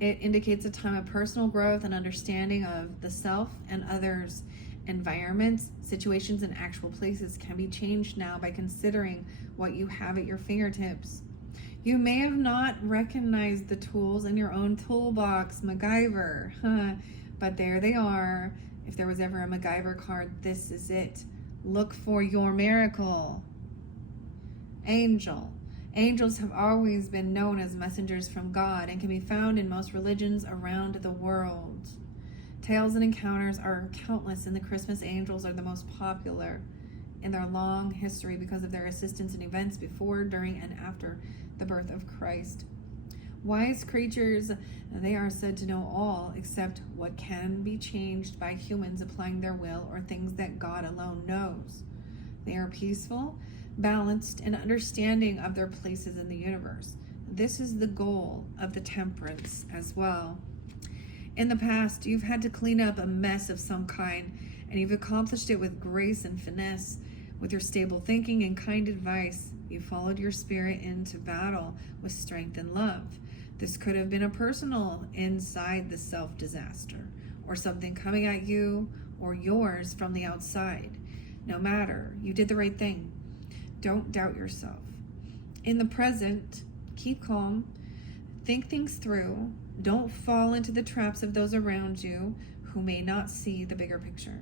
It indicates a time of personal growth and understanding of the self and others. Environments, situations, and actual places can be changed now by considering what you have at your fingertips. You may have not recognized the tools in your own toolbox, MacGyver, but there they are. If there was ever a MacGyver card, this is it. Look for your miracle. Angel. Angels have always been known as messengers from God and can be found in most religions around the world. Tales and encounters are countless, and the Christmas angels are the most popular in their long history because of their assistance in events before, during, and after the birth of Christ. Wise creatures, they are said to know all except what can be changed by humans applying their will or things that God alone knows. They are peaceful, balanced, and understanding of their places in the universe. This is the goal of the Temperance as well. In the past, you've had to clean up a mess of some kind, and you've accomplished it with grace and finesse. With your stable thinking and kind advice, you followed your spirit into battle with strength and love. This could have been a personal inside the self disaster, or something coming at you or yours from the outside. No matter, you did the right thing. Don't doubt yourself. In the present, keep calm, think things through. Don't fall into the traps of those around you who may not see the bigger picture.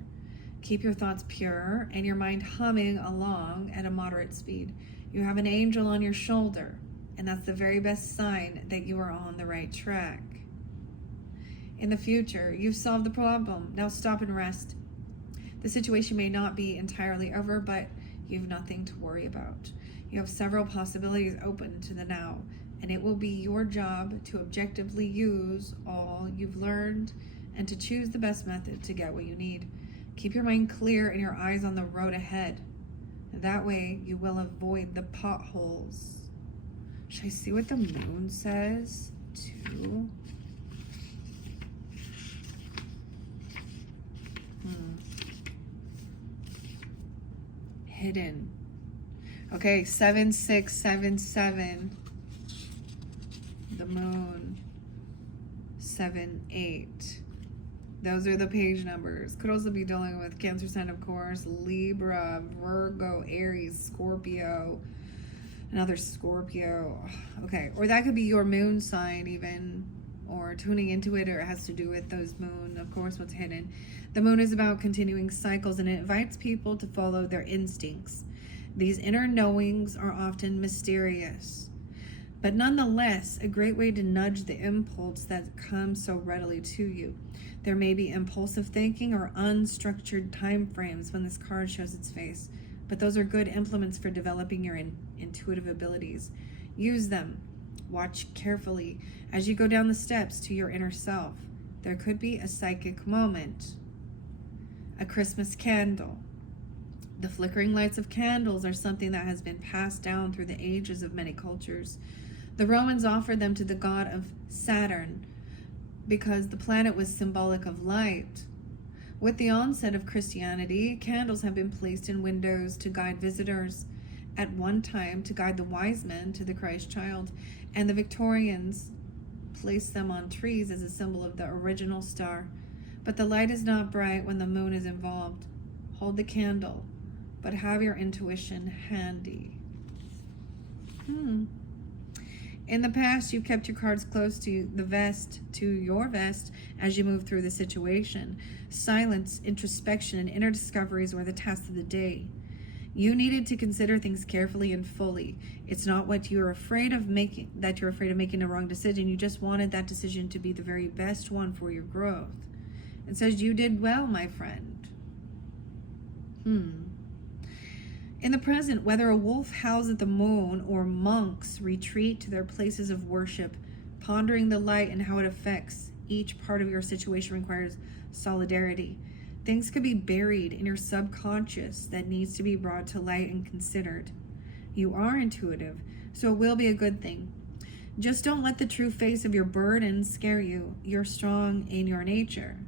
Keep your thoughts pure and your mind humming along at a moderate speed. You have an angel on your shoulder, and that's the very best sign that you are on the right track. In the future, you've solved the problem. Now stop and rest. The situation may not be entirely over, but you've nothing to worry about. You have several possibilities open to the now, and it will be your job to objectively use all you've learned and to choose the best method to get what you need. Keep your mind clear and your eyes on the road ahead. That way you will avoid the potholes. Should I see what the moon says too? Hidden. Okay, 7677. The moon. 78. Those are the page numbers. Could also be dealing with Cancer sign, of course, Libra, Virgo, Aries, Scorpio, another Scorpio. Okay, or that could be your moon sign even, or tuning into it, or it has to do with those moon, of course, what's hidden. The moon is about continuing cycles, and it invites people to follow their instincts. These inner knowings are often mysterious, but nonetheless, a great way to nudge the impulse that comes so readily to you. There may be impulsive thinking or unstructured time frames when this card shows its face, but those are good implements for developing your intuitive abilities. Use them. Watch carefully as you go down the steps to your inner self. There could be a psychic moment, a Christmas candle. The flickering lights of candles are something that has been passed down through the ages of many cultures. The Romans offered them to the god of Saturn because the planet was symbolic of light. With the onset of Christianity, candles have been placed in windows to guide visitors, at one time to guide the wise men to the Christ child, and the Victorians placed them on trees as a symbol of the original star. But the light is not bright when the moon is involved. Hold the candle, but have your intuition handy. In the past, you've kept your cards close to your vest as you move through the situation. Silence, introspection, and inner discoveries were the tasks of the day. You needed to consider things carefully and fully. It's not what you're afraid of making, that you're afraid of making a wrong decision. You just wanted that decision to be the very best one for your growth. It says you did well, my friend. In the present, whether a wolf howls at the moon or monks retreat to their places of worship, pondering the light and how it affects each part of your situation requires solidarity. Things could be buried in your subconscious that needs to be brought to light and considered. You are intuitive, so it will be a good thing. Just don't let the true face of your burden scare you. You're strong in your nature.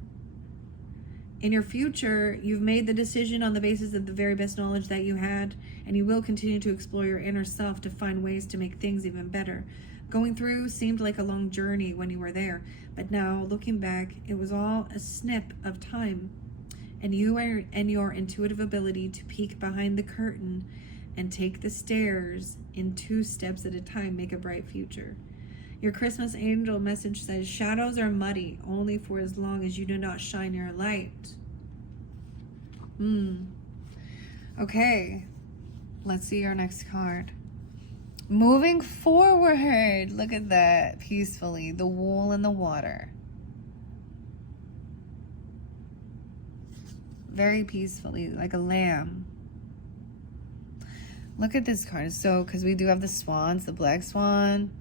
In your future, you've made the decision on the basis of the very best knowledge that you had, and you will continue to explore your inner self to find ways to make things even better. Going through seemed like a long journey when you were there, but now, looking back, it was all a snip of time, and you and your intuitive ability to peek behind the curtain and take the stairs in 2 steps at a time make a bright future. Your Christmas angel message says, shadows are muddy only for as long as you do not shine your light. Okay, let's see your next card. Moving forward, look at that, peacefully, the wool and the water. Very peacefully, like a lamb. Look at this card. So, because we do have the swans, the black swan,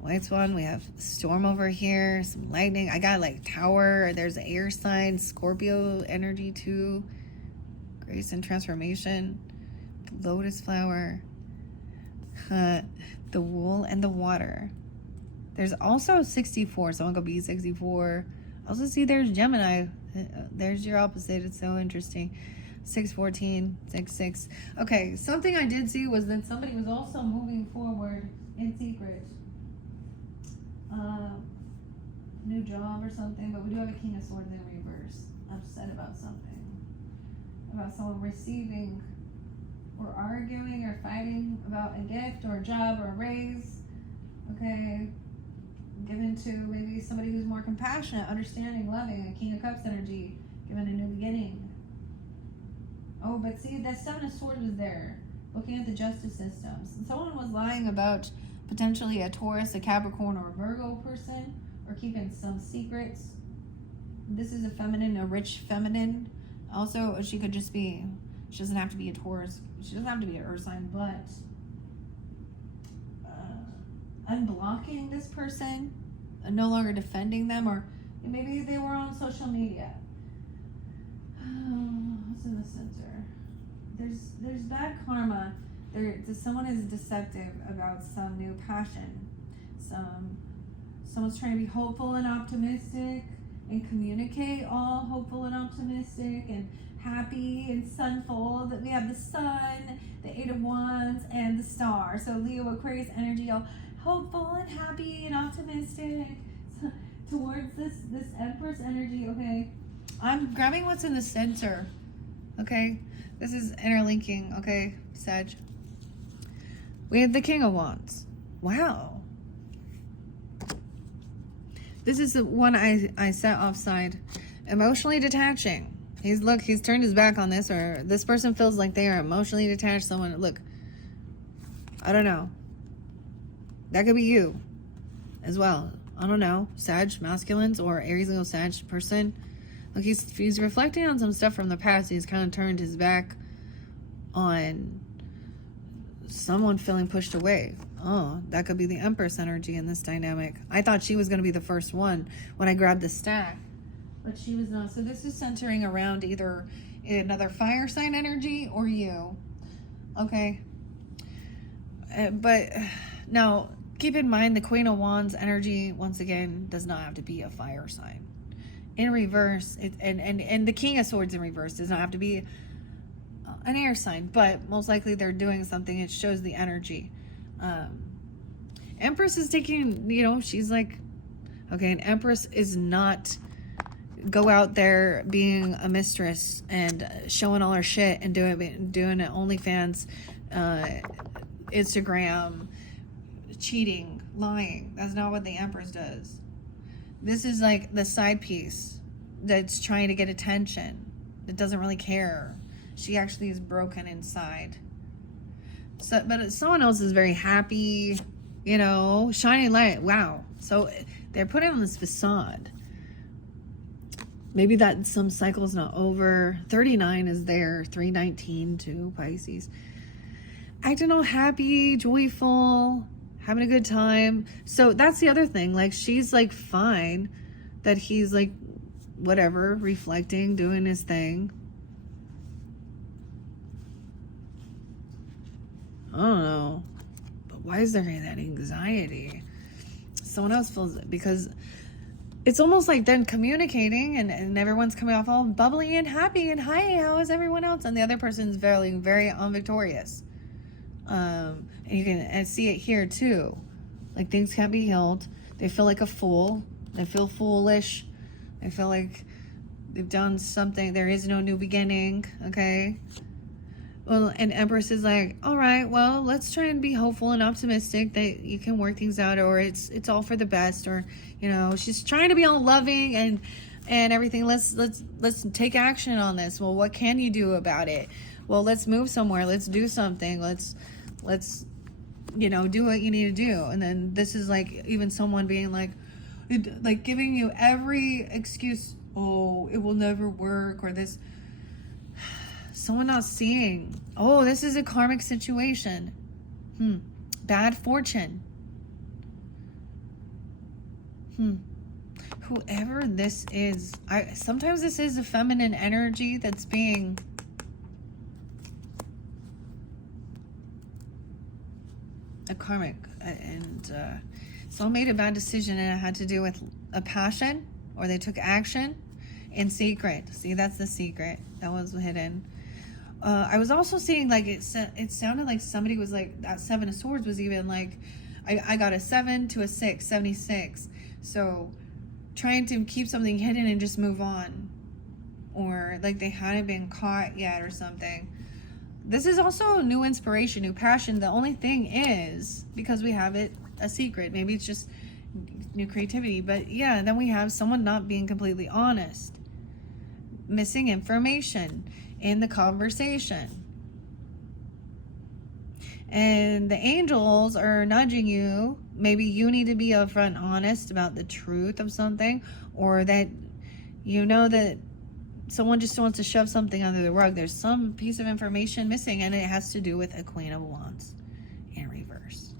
white swan, we have storm over here, some lightning. I got like tower, there's an air sign, Scorpio energy too, grace and transformation, lotus flower, the wool and the water. There's also 64, so I'm gonna be 64. Also see there's Gemini, there's your opposite. It's so interesting. 614, 66. Okay, something I did see was that somebody was also moving forward in secret. New job or something, but we do have a King of Swords in reverse. Upset about something. About someone receiving or arguing or fighting about a gift or a job or a raise. Okay. Given to maybe somebody who's more compassionate, understanding, loving, a King of Cups energy, given a new beginning. Oh, but see, that 7 of Swords was there, looking at the justice systems. And someone was lying about potentially a Taurus, a Capricorn, or a Virgo person, or keeping some secrets. This is a feminine, a rich feminine. Also, she could just be, she doesn't have to be a Taurus, she doesn't have to be an earth sign, but unblocking this person, no longer defending them, or maybe they were on social media. What's in the center? There's bad karma. Someone is deceptive about some new passion. Someone's trying to be hopeful and optimistic and communicate all hopeful and optimistic and happy and sunful. That we have the sun, the 8 of Wands, and the star. So Leo, Aquarius energy, all hopeful and happy and optimistic towards this Empress energy. Okay, I'm grabbing what's in the center. Okay, this is interlinking. Okay, Sag. We have the King of Wands. Wow. This is the one I set offside. Emotionally detaching. He's turned his back on this, or this person feels like they are emotionally detached. Someone, look, I don't know. That could be you as well. I don't know. Sag, masculines, or Aries, Leo, Sag person. Look, he's reflecting on some stuff from the past. He's kind of turned his back on someone feeling pushed away. Oh, that could be the Empress energy in this dynamic. I thought she was going to be the first one when I grabbed the stack, but she was not. So this is centering around either another fire sign energy or you. Okay. But now keep in mind the Queen of Wands energy, once again, does not have to be a fire sign. In reverse, and the King of Swords in reverse does not have to be an air sign, but most likely they're doing something. It shows the energy. Empress is taking, she's like, okay, an Empress is not go out there being a mistress and showing all her shit and doing an OnlyFans, Instagram. cheating, lying. That's not what the Empress does. This is like the side piece that's trying to get attention. It doesn't really care. She actually is broken inside. So, but someone else is very happy, you know, shining light. Wow. So they're putting on this facade. Maybe that some cycle's not over. 39 is there. 319 too, Pisces. Acting all happy, joyful, having a good time. So that's the other thing. Like, she's like fine that he's like whatever, reflecting, doing his thing. I don't know. But why is there that anxiety? Someone else feels it because it's almost like then communicating and everyone's coming off all bubbly and happy and hi, how is everyone else? And the other person's very, very unvictorious. And you can see it here too. Like, things can't be healed. They feel like a fool. They feel foolish. They feel like they've done something. There is no new beginning. Okay. Well, and Empress is like, all right, well, let's try and be hopeful and optimistic that you can work things out, or it's all for the best, or, you know, she's trying to be all loving and everything. Let's take action on this. Well, what can you do about it? Well, let's move somewhere. Let's do something. Let's you know, do what you need to do. And then this is like even someone being like giving you every excuse. Oh, it will never work, or this. Someone not seeing, oh, this is a karmic situation. Bad fortune. Whoever this is, sometimes this is a feminine energy that's being a karmic, and someone made a bad decision and it had to do with a passion, or they took action in secret. See, that's the secret that was hidden. I was also seeing like it sounded like somebody was like, that 7 of Swords was even like, I got a 7 to a 6, 76. So trying to keep something hidden and just move on, or like they hadn't been caught yet or something. This is also new inspiration, new passion. The only thing is, because we have it a secret, maybe it's just new creativity, but yeah, then we have someone not being completely honest, missing information in the conversation. And the angels are nudging you. Maybe you need to be upfront honest about the truth of something, or that you know that someone just wants to shove something under the rug. There's some piece of information missing, and it has to do with a Queen of Wands in reverse.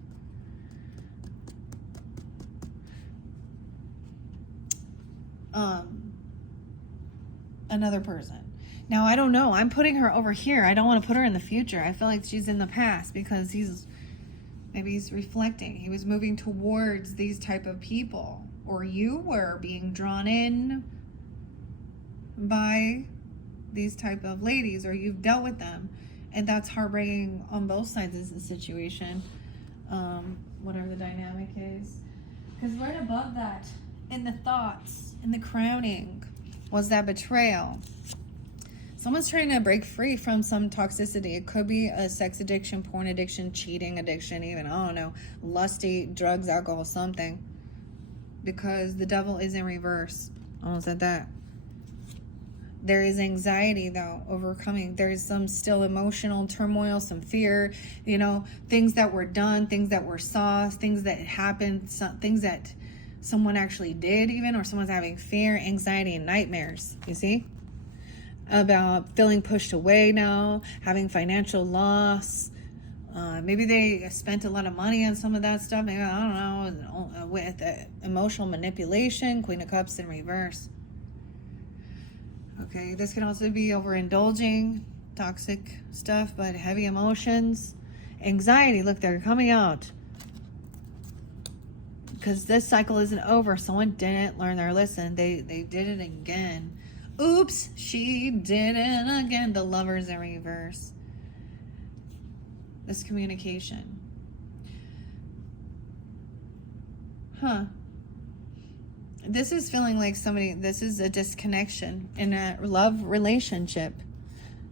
Another person. Now, I don't know. I'm putting her over here. I don't want to put her in the future. I feel like she's in the past because maybe he's reflecting. He was moving towards these type of people, or you were being drawn in by these type of ladies, or you've dealt with them, and that's heartbreaking on both sides of the situation. Whatever the dynamic is, because right above that, in the thoughts, in the crowning, was that betrayal. Someone's trying to break free from some toxicity. It could be a sex addiction, porn addiction, cheating addiction, even, I don't know, lusty, drugs, alcohol, something. Because the devil is in reverse. Almost said that. There is anxiety, though, overcoming. There is some still emotional turmoil, some fear, you know, things that were done, things that were saw, things that happened, things that someone actually did even, or someone's having fear, anxiety, and nightmares, you see? About feeling pushed away now, having financial loss. Maybe they spent a lot of money on some of that stuff. Maybe, I don't know, with emotional manipulation, Queen of Cups in reverse. Okay, this can also be overindulging, toxic stuff, but heavy emotions. Anxiety, look, they're coming out. Because this cycle isn't over. Someone didn't learn their lesson. They did it again. Oops, she did it again. The Lovers in reverse. This communication. This is feeling like this is a disconnection in a love relationship.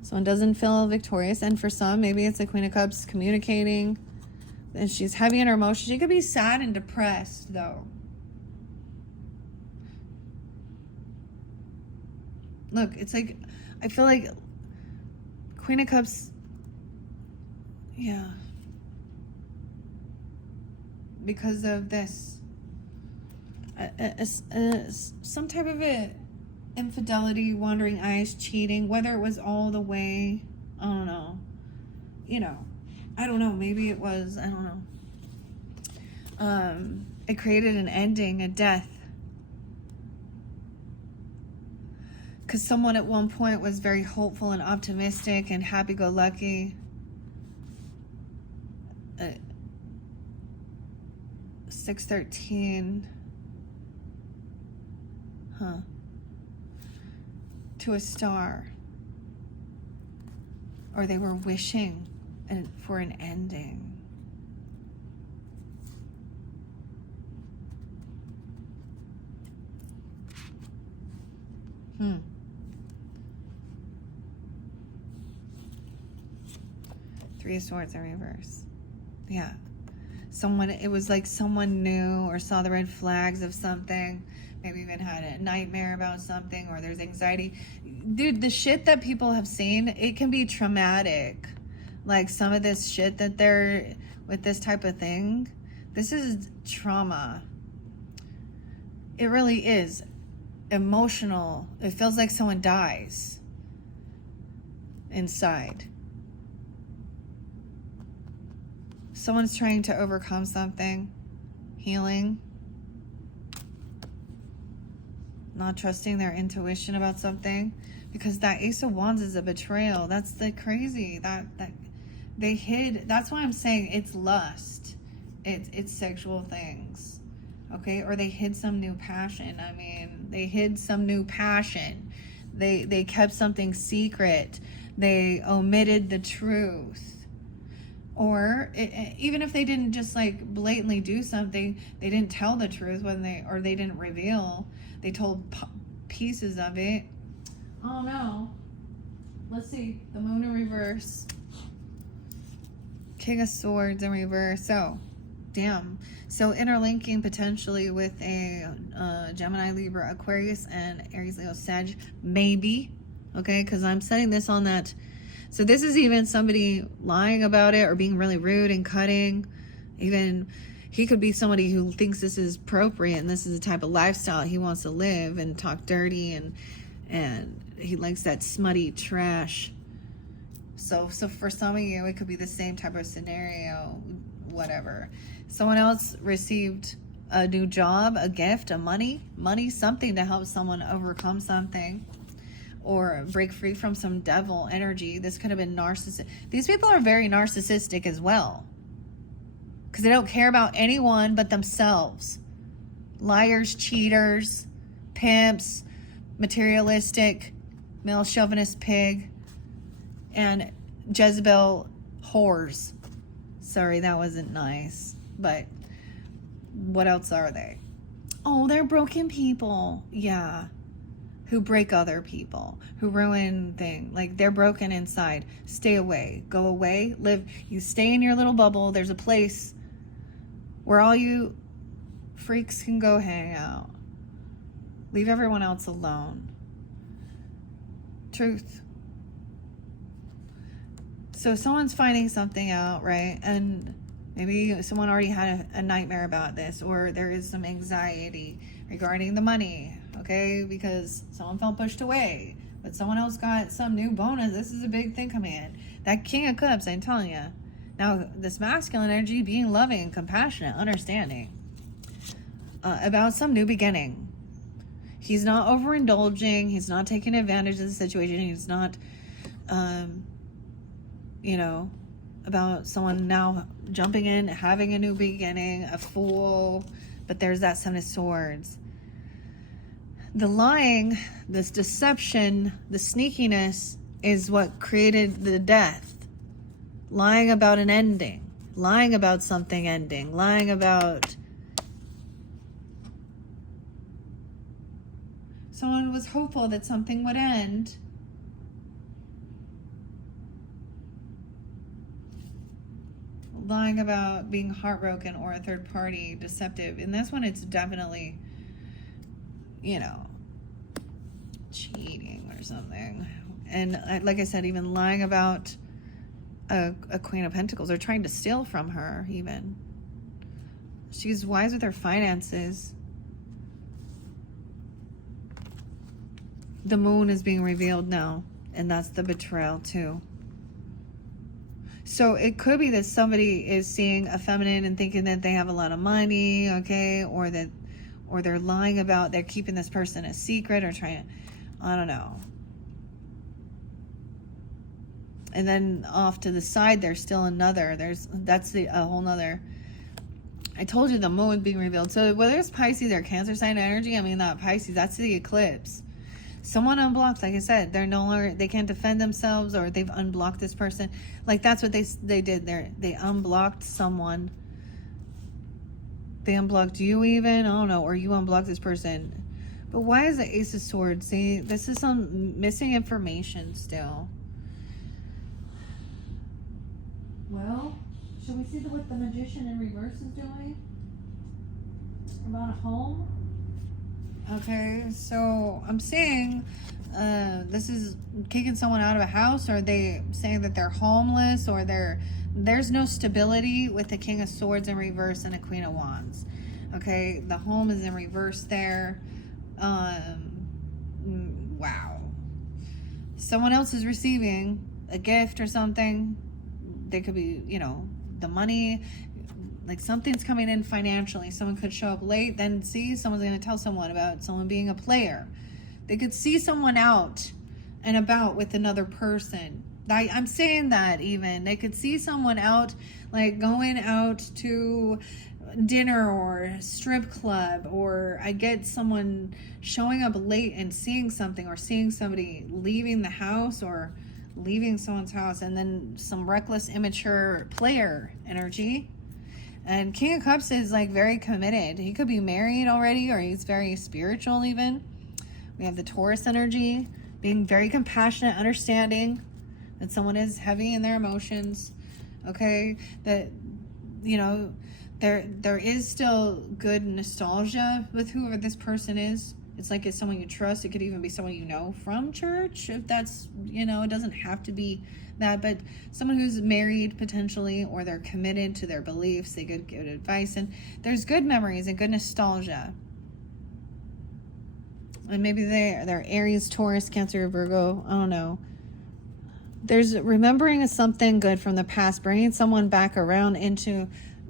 Someone doesn't feel victorious. And for some, maybe it's a Queen of Cups communicating And she's heavy in her emotions. She could be sad and depressed, though. Look, it's like, I feel like Queen of Cups, yeah. Because of this. Some type of infidelity, wandering eyes, cheating, whether it was all the way, I don't know. You know, I don't know. Maybe it was, I don't know. It created an ending, a death. Because someone at one point was very hopeful and optimistic and happy-go-lucky. 613. Huh. To a star. Or they were wishing for an ending. Three of Swords in reverse. Yeah. It was like someone knew or saw the red flags of something. Maybe even had a nightmare about something, or there's anxiety. Dude, the shit that people have seen, it can be traumatic. Like some of this shit that they're with this type of thing. This is trauma. It really is emotional. It feels like someone dies inside. Someone's trying to overcome something, healing, not trusting their intuition about something, because that Ace of Wands is a betrayal. That's the crazy that they hid. That's why I'm saying it's lust. It's sexual things, okay? Or they hid some new passion. I mean, they hid some new passion. They kept something secret. They omitted the truth. Or even if they didn't just like blatantly do something, they didn't tell the truth or they didn't reveal. They told pieces of it. Oh no. Let's see. The Moon in reverse. King of Swords in reverse. So, damn. So interlinking potentially with a Gemini, Libra, Aquarius, and Aries, Leo, Sag. Maybe. Okay, because I'm setting this on that. So this is even somebody lying about it or being really rude and cutting. Even he could be somebody who thinks this is appropriate and this is the type of lifestyle he wants to live and talk dirty and he likes that smutty trash. So for some of you, it could be the same type of scenario, whatever. Someone else received a new job, a gift, money, something to help someone overcome something. Or break free from some devil energy. This could have been narcissistic. These people are very narcissistic as well. Because they don't care about anyone but themselves. Liars, cheaters, pimps, materialistic, male chauvinist pig, and Jezebel whores. Sorry, that wasn't nice. But what else are they? Oh, they're broken people. Yeah. Who break other people, who ruin things. Like they're broken inside. Stay away. Go away. Live. You stay in your little bubble. There's a place where all you freaks can go hang out. Leave everyone else alone. Truth. So someone's finding something out, right? And maybe someone already had a nightmare about this, or there is some anxiety regarding the money. Okay, because someone felt pushed away, but someone else got some new bonus. This is a big thing coming in. That King of Cups, I'm telling you. Now, this masculine energy, being loving and compassionate, understanding about some new beginning. He's not overindulging. He's not taking advantage of the situation. He's not, about someone now jumping in, having a new beginning, a fool. But there's that Seven of Swords. The lying, this deception, the sneakiness is what created the death. Lying about an ending. Lying about something ending. Lying about... Someone was hopeful that something would end. lying about being heartbroken or a third party, deceptive. In this one, it's definitely, you know, cheating or something. And like I said, even lying about a Queen of Pentacles, or trying to steal from her even. She's wise with her finances. The moon is being revealed now, and that's the betrayal too. So it could be that somebody is seeing a feminine and thinking that they have a lot of money, okay, or they're lying about, they're keeping this person a secret, or trying to, I don't know. And then off to the side, there's still another. That's a whole nother. I told you the moon being revealed. So whether it's Pisces or Cancer sign energy, I mean, not Pisces, that's the eclipse. Someone unblocked, like I said, they're no longer, they can't defend themselves, or they've unblocked this person. Like that's what they did there. They unblocked someone. They unblocked you even, I don't know, or you unblocked this person. But why is the Ace of Swords? See, this is some missing information still. Well, should we see what the Magician in reverse is doing? About a home? Okay, so I'm seeing this is kicking someone out of a house. Or are they saying that they're homeless, or there's no stability with the King of Swords in reverse and a Queen of Wands? Okay, the home is in reverse there. Wow. Someone else is receiving a gift or something. They could be, you know, the money, like something's coming in financially. Someone could show up late, then see someone's going to tell someone about someone being a player. They could see someone out and about with another person. I'm saying that even. They could see someone out, like going out to dinner or strip club, or I get someone showing up late and seeing something, or seeing somebody leaving the house or leaving someone's house, and then some reckless, immature player energy. And King of Cups is like very committed. He could be married already, or he's very spiritual even. We have the Taurus energy, being very compassionate, understanding that someone is heavy in their emotions. Okay, that, you know, there is still good nostalgia with whoever this person is. It's like it's someone you trust. It could even be someone you know from church, if that's, you know, it doesn't have to be that, but someone who's married potentially, or they're committed to their beliefs. They could give advice, and there's good memories and good nostalgia. And maybe they're Aries, Taurus, Cancer, Virgo, I don't know. There's remembering something good from the past, bringing someone back around into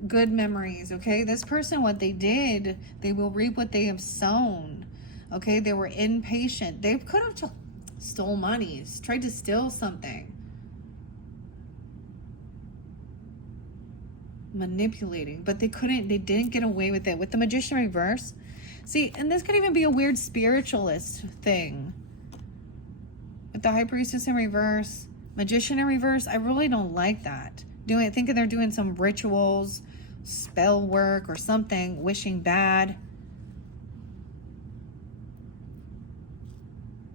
good memories, okay? This person, what they did, they will reap what they have sown. Okay, they were impatient. They could have stole money, tried to steal something. Manipulating, but they didn't get away with it. With the Magician reverse, see, and this could even be a weird spiritualist thing. With the High Priestess in reverse, Magician in reverse, I really don't like that. Thinking they're doing some rituals, spell work or something, wishing bad.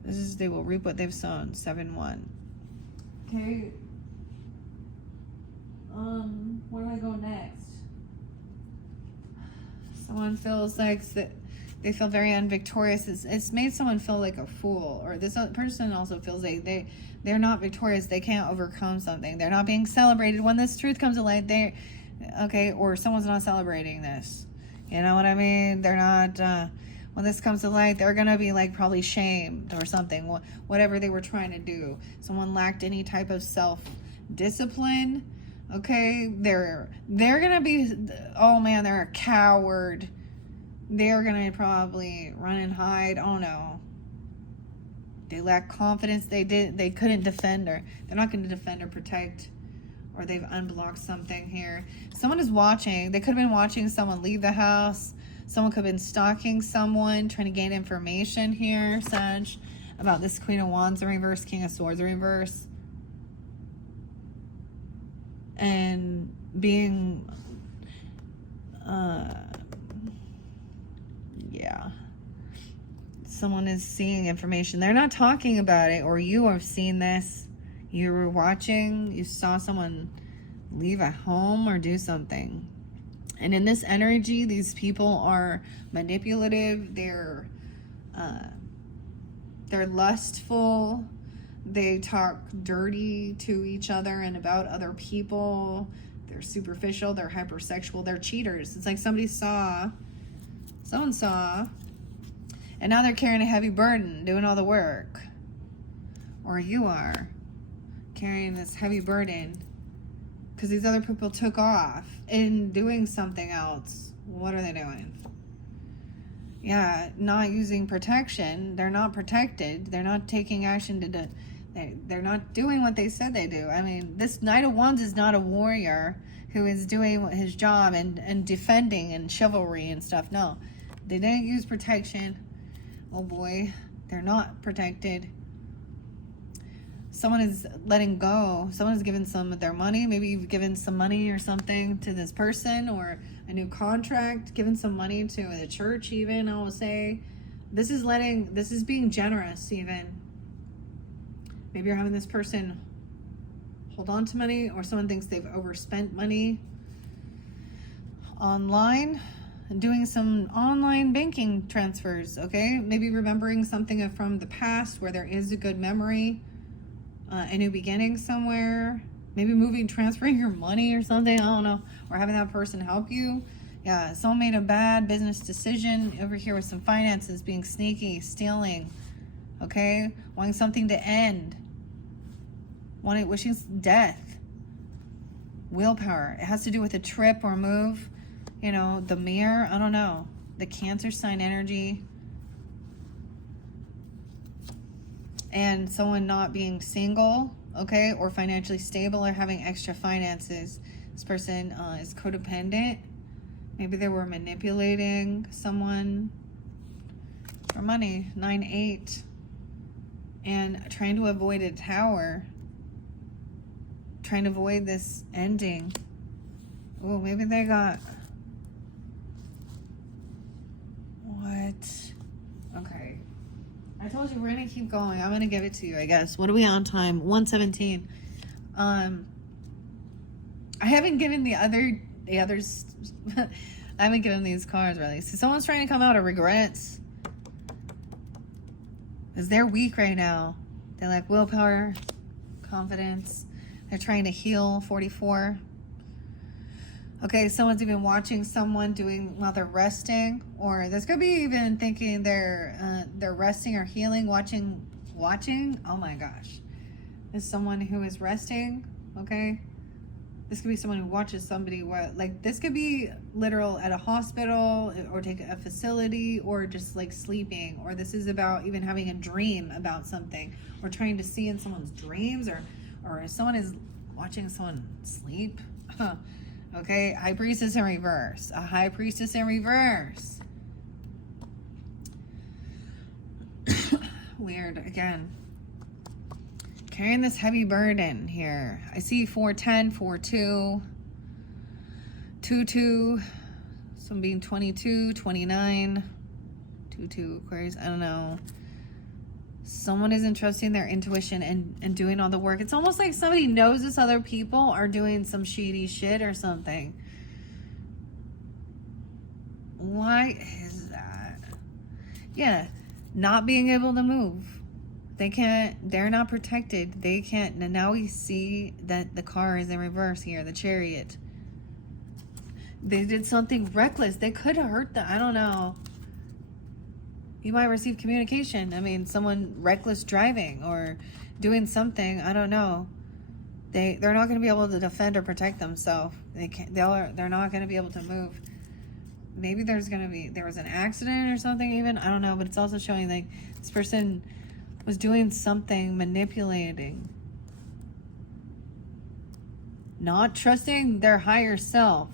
This is, they will reap what they've sown. 7-1. Okay. Where do I go next? Someone feels like that they feel very unvictorious. It's made someone feel like a fool. Or this person also feels like they're not victorious. They can't overcome something. They're not being celebrated. When this truth comes to light, okay, or someone's not celebrating this. You know what I mean? They're not... when this comes to light, they're going to be like probably shamed or something, whatever they were trying to do. Someone lacked any type of self-discipline. Okay, they're going to be, oh man, they're a coward. They're going to probably run and hide. Oh no. They lack confidence. They couldn't defend, or they're not going to defend or protect, or they've unblocked something here. Someone is watching. They could have been watching someone leave the house. Someone could have been stalking someone, trying to gain information here, Sag, about this Queen of Wands in reverse, King of Swords in reverse. And being, yeah. Someone is seeing information. They're not talking about it, or you have seen this. You were watching, you saw someone leave a home or do something. And in this energy, these people are manipulative. They're lustful. They talk dirty to each other and about other people. They're superficial. They're hypersexual. They're cheaters. It's like someone saw, and now they're carrying a heavy burden, doing all the work. Or you are carrying this heavy burden because these other people took off and doing something else. What are they doing? Yeah, not using protection. They're not protected. They're not taking action to do. They're not doing what they said they do. I mean, this Knight of Wands is not a warrior who is doing his job and defending and chivalry and stuff. No, they didn't use protection. Oh boy, they're not protected. Someone is letting go. Someone has given some of their money. Maybe you've given some money or something to this person, or a new contract, given some money to the church even, I will say. This is being generous even. Maybe you're having this person hold on to money, or someone thinks they've overspent money online and doing some online banking transfers, okay? Maybe remembering something from the past where there is a good memory. A new beginning somewhere, maybe transferring your money or something, I don't know, or having that person help you. Yeah, someone made a bad business decision over here with some finances, being sneaky, stealing, okay, wanting something to end, wishing death, willpower. It has to do with a trip or move, you know, the mirror, I don't know, the Cancer sign energy. And someone not being single, okay, or financially stable, or having extra finances. This person is codependent. Maybe they were manipulating someone for money. 9-8. And trying to avoid a tower. Trying to avoid this ending. Oh, maybe they got... What? Okay. I told you we're gonna keep going. I'm gonna give it to you, I guess. What are we on time? 1:17. I haven't given the others. I haven't given these cards really. So someone's trying to come out of regrets, because they're weak right now. They lack willpower, confidence. They're trying to heal. 44. Okay, someone's even watching someone doing while they're resting, or this could be even thinking they're resting or healing, watching. Oh my gosh, is someone who is resting. Okay, this could be someone who watches somebody. Like this could be literal at a hospital, or take a facility, or just like sleeping. Or this is about even having a dream about something, or trying to see in someone's dreams, or someone is watching someone sleep. Okay, High Priestess in reverse. A High Priestess in reverse. Weird, again. Carrying this heavy burden here. I see 410, 42, 22, some being 22, 29, 22 Aquarius, I don't know. Someone isn't trusting their intuition and doing all the work. It's almost like somebody knows this other people are doing some shady shit or something. Why is that? Yeah, not being able to move. They're not protected. They can't. And now we see that the car is in reverse here, the Chariot. They did something reckless. They could have hurt them. I don't know. You might receive communication. I mean, someone reckless driving or doing something. I don't know. They're not going to be able to defend or protect themselves. They're not going to be able to move. Maybe there was an accident or something even. I don't know. But it's also showing like this person was doing something, manipulating, not trusting their higher self.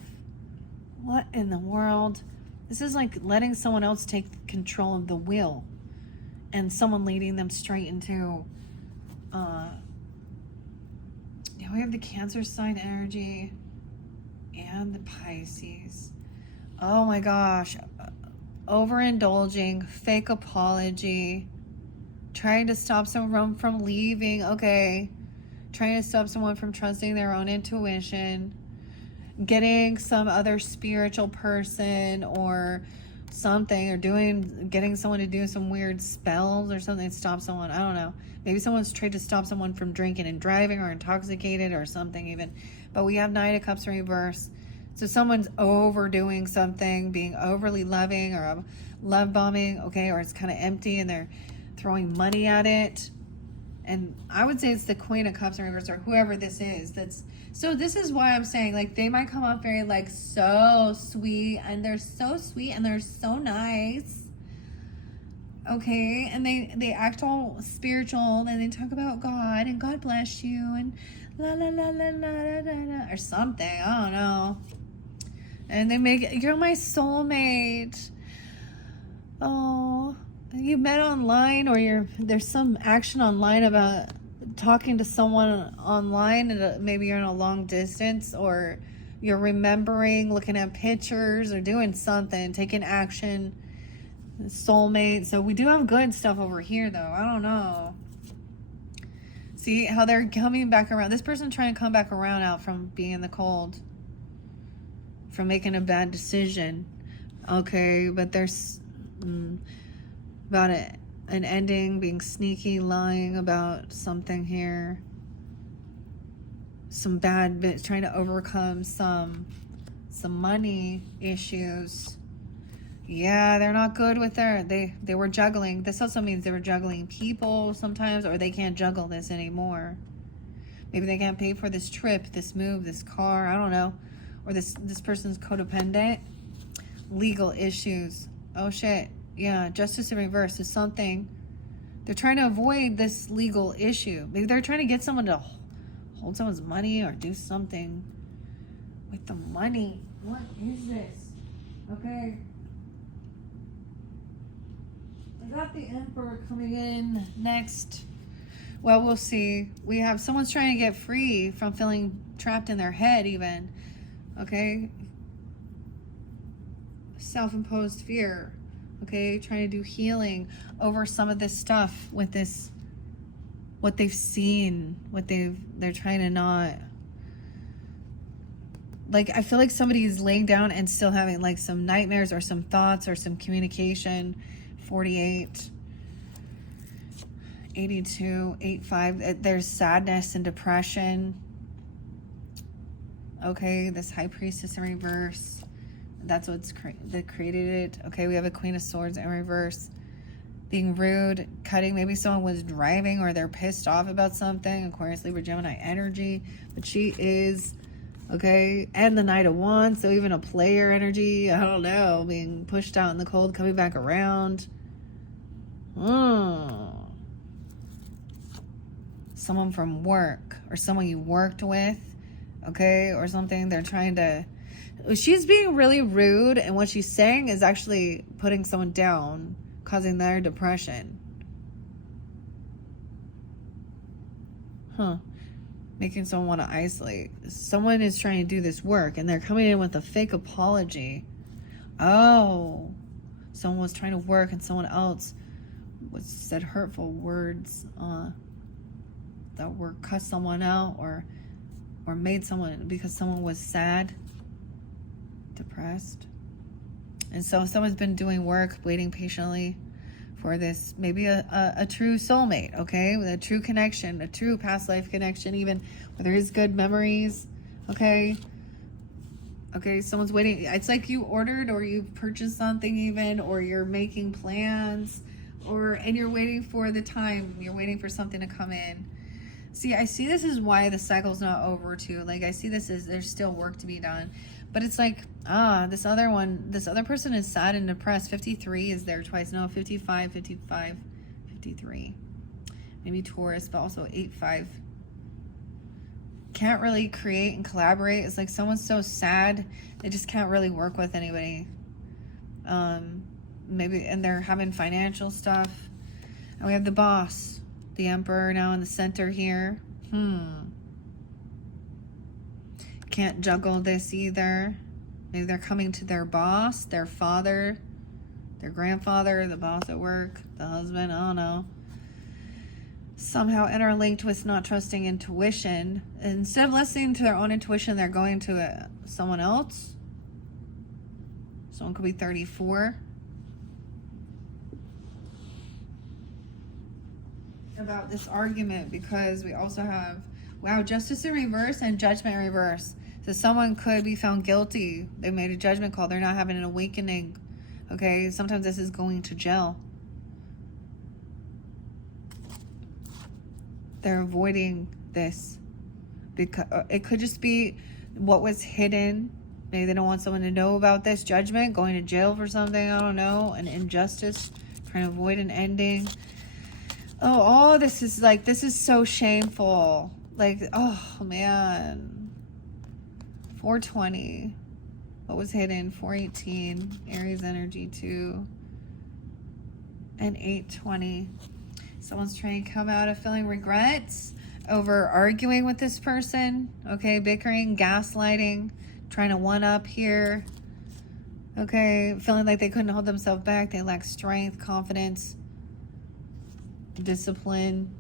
What in the world? This is like letting someone else take control of the wheel, and someone leading them straight into, we have the Cancer sign energy and the Pisces. Oh my gosh. Overindulging, fake apology, trying to stop someone from leaving. Okay. trying to stop someone from trusting their own intuition, getting some other spiritual person or something, or getting someone to do some weird spells or something to stop someone. I don't know. Maybe someone's tried to stop someone from drinking and driving, or intoxicated or something even. But we have Knight of Cups in reverse. So someone's overdoing something, being overly loving, or love bombing, okay, or it's kind of empty and they're throwing money at it. And I would say it's the Queen of Cups in reverse, or whoever this is. So this is why I'm saying, like, they might come off very, like, so sweet, and they're so sweet, and they're so nice, okay, and they act all spiritual, and they talk about God, and God bless you, and la la la la la la la, or something, I don't know, and they make, you're my soulmate. Oh, you met online, or there's some action online about talking to someone online, and maybe you're in a long distance, or you're remembering, looking at pictures, or doing something, taking action. Soulmate. So we do have good stuff over here, though. I don't know. See how they're coming back around. This person's trying to come back around out from being in the cold, from making a bad decision. Okay, but there's about it. An ending, being sneaky, lying about something here. Some bad bits, trying to overcome some money issues. Yeah, they're not good with they were juggling. This also means they were juggling people sometimes, or they can't juggle this anymore. Maybe they can't pay for this trip, this move, this car, I don't know. Or this person's codependent. Legal issues. Oh shit. Yeah, justice in reverse is something. They're trying to avoid this legal issue. Maybe they're trying to get someone to hold someone's money, or do something with the money. What is this? Okay. I got the Emperor coming in next. Well, we'll see. We have someone's trying to get free from feeling trapped in their head even. Okay. Self-imposed fear. Okay, trying to do healing over some of this stuff with this, what they've seen, they're trying to not, like, I feel like somebody's laying down and still having like some nightmares or some thoughts or some communication. 48, 82, 85, there's sadness and depression. Okay, this High Priestess in reverse. That's what's that created it. Okay, we have a Queen of Swords in reverse. Being rude, cutting. Maybe someone was driving, or they're pissed off about something. Aquarius, Libra, Gemini energy. But she is, okay. And the Knight of Wands. So even a player energy. I don't know. Being pushed out in the cold, coming back around. Someone from work, or someone you worked with. Okay, or something. They're trying to... She's being really rude, and what she's saying is actually putting someone down, causing their depression. Making someone want to isolate. Someone is trying to do this work, and they're coming in with a fake apology. Oh, someone was trying to work, and someone else said hurtful words that were cut someone out, or made someone, because someone was sad, depressed. And so someone's been doing work, waiting patiently for this, maybe a true soulmate, okay, with a true connection, a true past life connection, even where there is good memories. Okay, someone's waiting. It's like you ordered, or you purchased something even, or you're making plans, and you're waiting for the time, you're waiting for something to come in. See, I see this is why the cycle's not over too. Like, I see this as there's still work to be done. But it's like, this other person is sad and depressed. 53 is there twice. No, 55, 55, 53. Maybe Taurus, but also 85. Can't really create and collaborate. It's like someone's so sad, they just can't really work with anybody. Maybe, and they're having financial stuff. And we have the Boss, the Emperor now in the center here. Can't juggle this either. Maybe they're coming to their boss, their father, their grandfather, the boss at work, the husband, I don't know. somehow interlinked with not trusting intuition. Instead of listening to their own intuition, they're going to someone else. Someone could be 34. About this argument, because we also have, wow, justice in reverse and judgment in reverse. So someone could be found guilty. They made a judgment call. They're not having an awakening. Okay, sometimes this is going to jail. They're avoiding this because it could just be what was hidden. Maybe they don't want someone to know about this judgment, going to jail for something, I don't know, an injustice, trying to avoid an ending. Oh, this is like, this is so shameful. Like, oh man. 420. What was hidden? 418. Aries energy 2. And 820. Someone's trying to come out of feeling regrets over arguing with this person. Okay, bickering, gaslighting, trying to one-up here. Okay, feeling like they couldn't hold themselves back. They lack strength, confidence, discipline.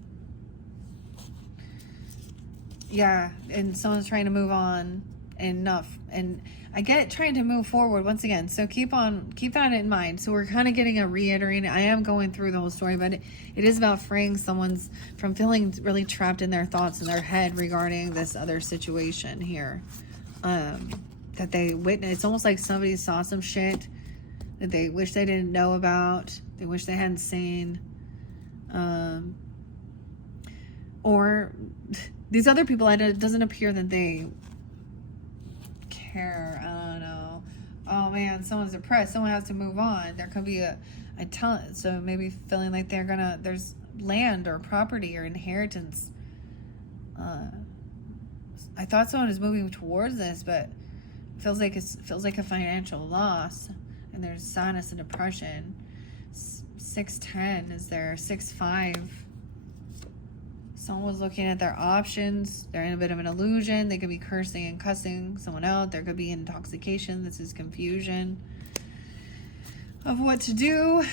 Yeah, and someone's trying to move on. Enough. And I get trying to move forward once again, so keep that in mind. So we're kind of getting a reiterating. I am going through the whole story, but it is about freeing someone's from feeling really trapped in their thoughts in their head regarding this other situation here, that they witnessed. It's almost like somebody saw some shit that they wish they didn't know about, they wish they hadn't seen, or these other people, it doesn't appear that they care. I don't know. Oh man, someone's depressed. Someone has to move on. There could be a talent. So maybe feeling like there's land or property or inheritance. I thought someone was moving towards this, but it feels like a financial loss, and there's sadness and depression. 610 is there. 6-5. Someone was looking at their options. They're in a bit of an illusion. They could be cursing and cussing someone out. There could be intoxication. This is confusion of what to do.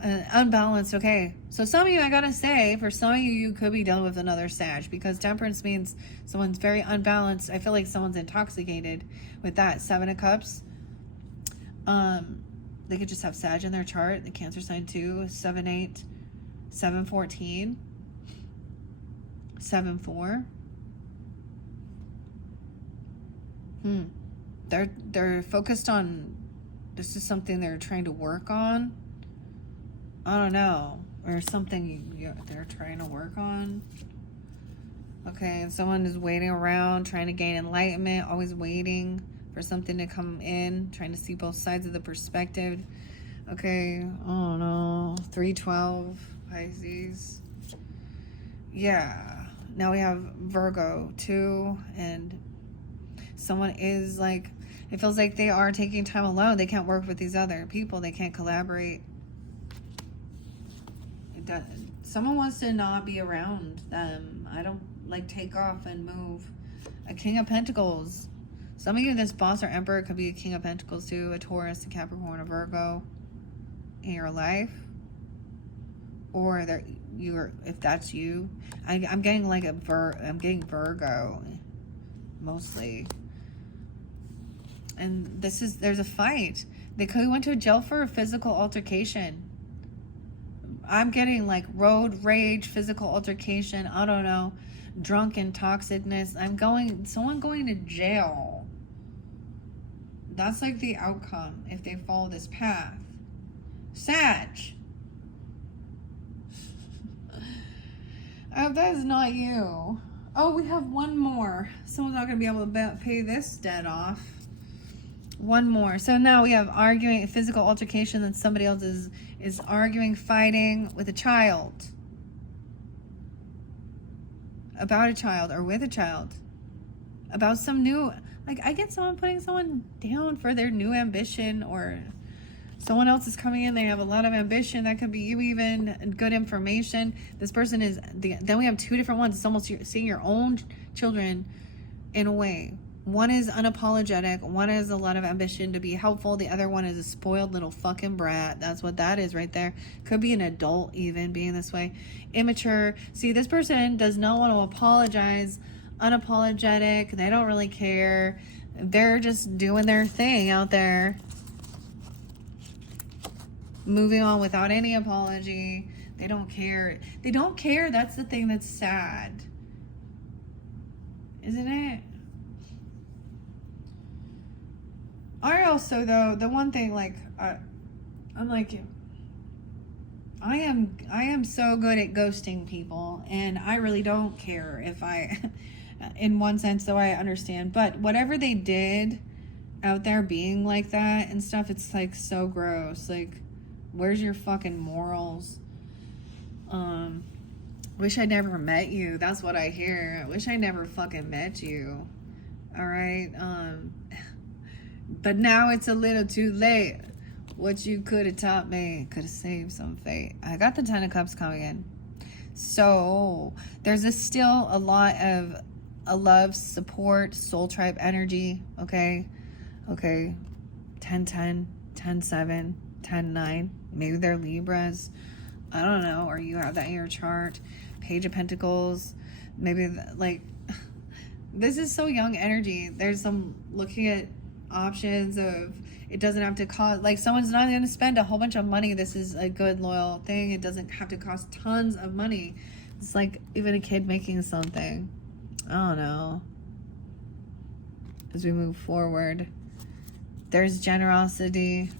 Unbalanced. Okay. So some of you, I gotta say, for some of you, you could be dealing with another Sag, because temperance means someone's very unbalanced. I feel like someone's intoxicated with that. 7 of Cups. They could just have Sag in their chart. The Cancer sign too. 7-8. 7-14. 7-4. They're focused on, this is something they're trying to work on. I don't know, or something they're trying to work on. Okay, and someone is waiting around, trying to gain enlightenment, always waiting for something to come in, trying to see both sides of the perspective. Okay, I don't know. 312, Pisces. Yeah. Now we have Virgo too, and someone is like, it feels like they are taking time alone. They can't work with these other people. They can't collaborate. Someone wants to not be around them. I don't like take off and move. A King of Pentacles. Some of you, this boss or emperor could be a King of Pentacles too, a Taurus, a Capricorn, a Virgo in your life. Or if that's you, I'm getting like I'm getting Virgo mostly. And there's a fight. They could have went to a jail for a physical altercation. I'm getting like road rage, physical altercation, I don't know, drunken toxicness. Someone going to jail. That's like the outcome if they follow this path. Sag. I hope that is not you. Oh, we have one more. Someone's not going to be able to pay this debt off. One more. So now we have arguing, physical altercation, and somebody else is arguing, fighting with a child. About a child or with a child. About some new, like I get someone putting someone down for their new ambition, or someone else is coming in, they have a lot of ambition. That could be you even, and good information. This person is, then we have two different ones. It's almost seeing your own children in a way. One is unapologetic. One has a lot of ambition to be helpful. The other one is a spoiled little fucking brat. That's what that is right there. Could be an adult even being this way. Immature. See, this person does not want to apologize. Unapologetic. They don't really care. They're just doing their thing out there. Moving on without any apology. They don't care. They don't care. That's the thing that's sad. Isn't it? I also, though, the one thing, like, I'm like, I am so good at ghosting people, and I really don't care if I, in one sense, though I understand, but whatever they did out there being like that and stuff, it's like so gross. Like, where's your fucking morals? Wish I never met you. That's what I hear. I wish I never fucking met you. All right. But now it's a little too late. What you could have taught me could have saved some fate. I got the 10 of Cups coming in. So there's still a lot of a love, support, soul tribe energy. Okay. 10-10, 10-7, 10-9. Maybe they're Libras. I don't know. Or you have that in your chart. Page of Pentacles. Maybe like this is so young energy. There's some looking at options of it doesn't have to cost, like someone's not going to spend a whole bunch of money. This is a good loyal thing. It doesn't have to cost tons of money. It's like even a kid making something. I don't know. As we move forward, there's generosity.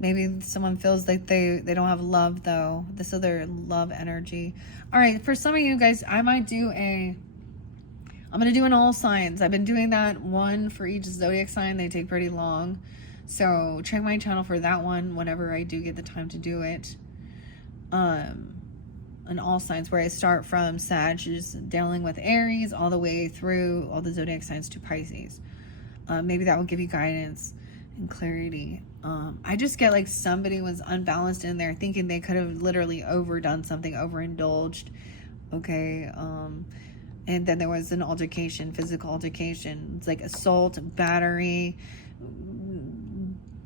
Maybe someone feels like they don't have love though. This other love energy. All right, for some of you guys, I'm going to do an all signs. I've been doing that one for each zodiac sign. They take pretty long. So check my channel for that one whenever I do get the time to do it. An all signs where I start from Sag, just dealing with Aries, all the way through all the zodiac signs to Pisces. Maybe that will give you guidance and clarity. I just get like somebody was unbalanced in there thinking they could have literally overdone something, overindulged. Okay. And then there was an altercation, physical altercation. It's like assault, battery,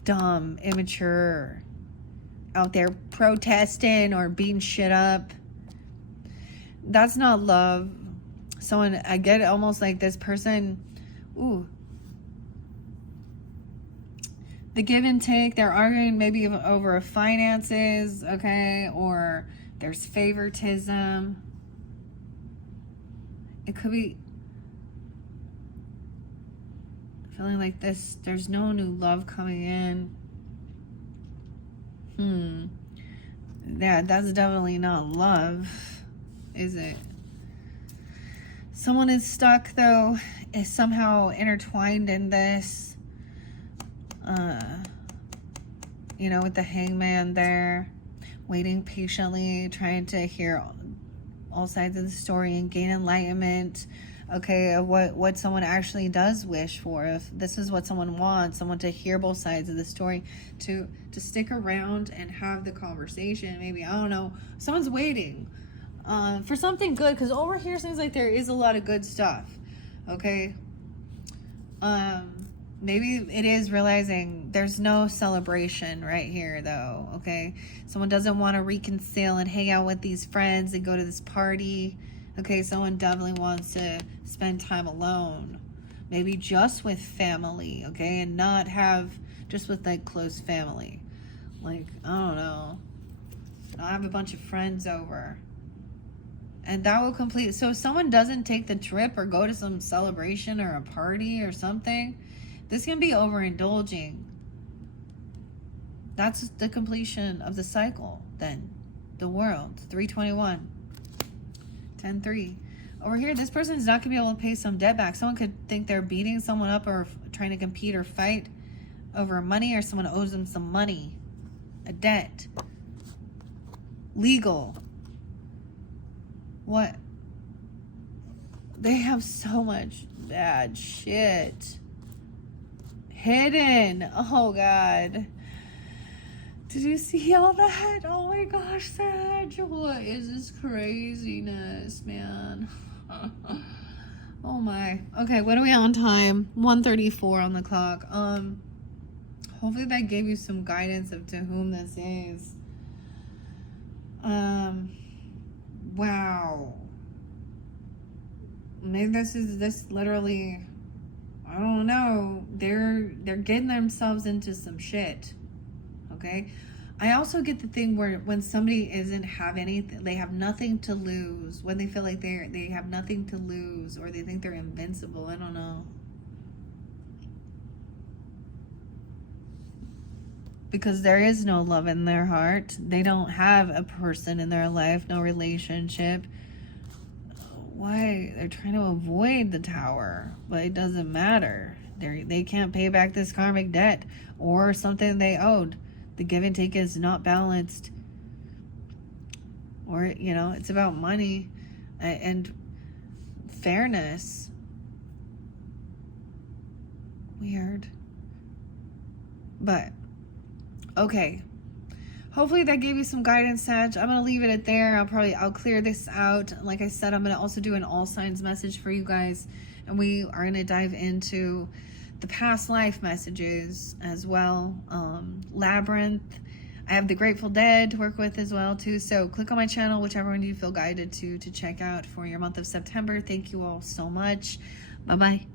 dumb, immature, out there protesting or beating shit up. That's not love. Someone, I get almost like this person, the give and take, they're arguing maybe over finances, okay, or there's favoritism. It could be feeling like this, there's no new love coming in. Yeah, that's definitely not love, is it? Someone is stuck, though, is somehow intertwined in this. You know, with the hangman there, waiting patiently, trying to hear all sides of the story and gain enlightenment, okay, of what someone actually does wish for. If this is what someone wants, someone to hear both sides of the story, to stick around and have the conversation. Maybe, I don't know, someone's waiting for something good, because over here seems like there is a lot of good stuff, okay? Maybe it is realizing there's no celebration right here, though, okay? Someone doesn't want to reconcile and hang out with these friends and go to this party, okay? Someone definitely wants to spend time alone, maybe just with family, okay? And not have just with, like, close family. Like, I don't know. I have a bunch of friends over. And that will complete. So if someone doesn't take the trip or go to some celebration or a party or something, this can be overindulging. That's the completion of the cycle, then. The world. 321. 10-3. Over here, this person's not going to be able to pay some debt back. Someone could think they're beating someone up or trying to compete or fight over money, or someone owes them some money. A debt. Legal. What? They have so much bad shit. Hidden. Oh, God. Did you see all that? Oh, my gosh, Sag. What is this craziness, man? Oh my. Okay, what are we on time? 1:34 on the clock. Hopefully that gave you some guidance of to whom this is. Wow. Maybe this literally, I don't know. They're getting themselves into some shit. Okay? I also get the thing where when somebody isn't have anything, they have nothing to lose, when they feel like they have nothing to lose, or they think they're invincible. I don't know. Because there is no love in their heart. They don't have a person in their life, no relationship. Why? They're trying to avoid the Tower, but it doesn't matter. They can't pay back this karmic debt or something they owed. The give and take is not balanced. Or, you know, it's about money and fairness. Weird. But, okay. Hopefully that gave you some guidance, Sag. I'm going to leave it at there. I'll clear this out. Like I said, I'm going to also do an all signs message for you guys. And we are going to dive into the past life messages as well. Labyrinth. I have the Grateful Dead to work with as well too. So click on my channel, whichever one you feel guided to check out for your month of September. Thank you all so much. Bye-bye.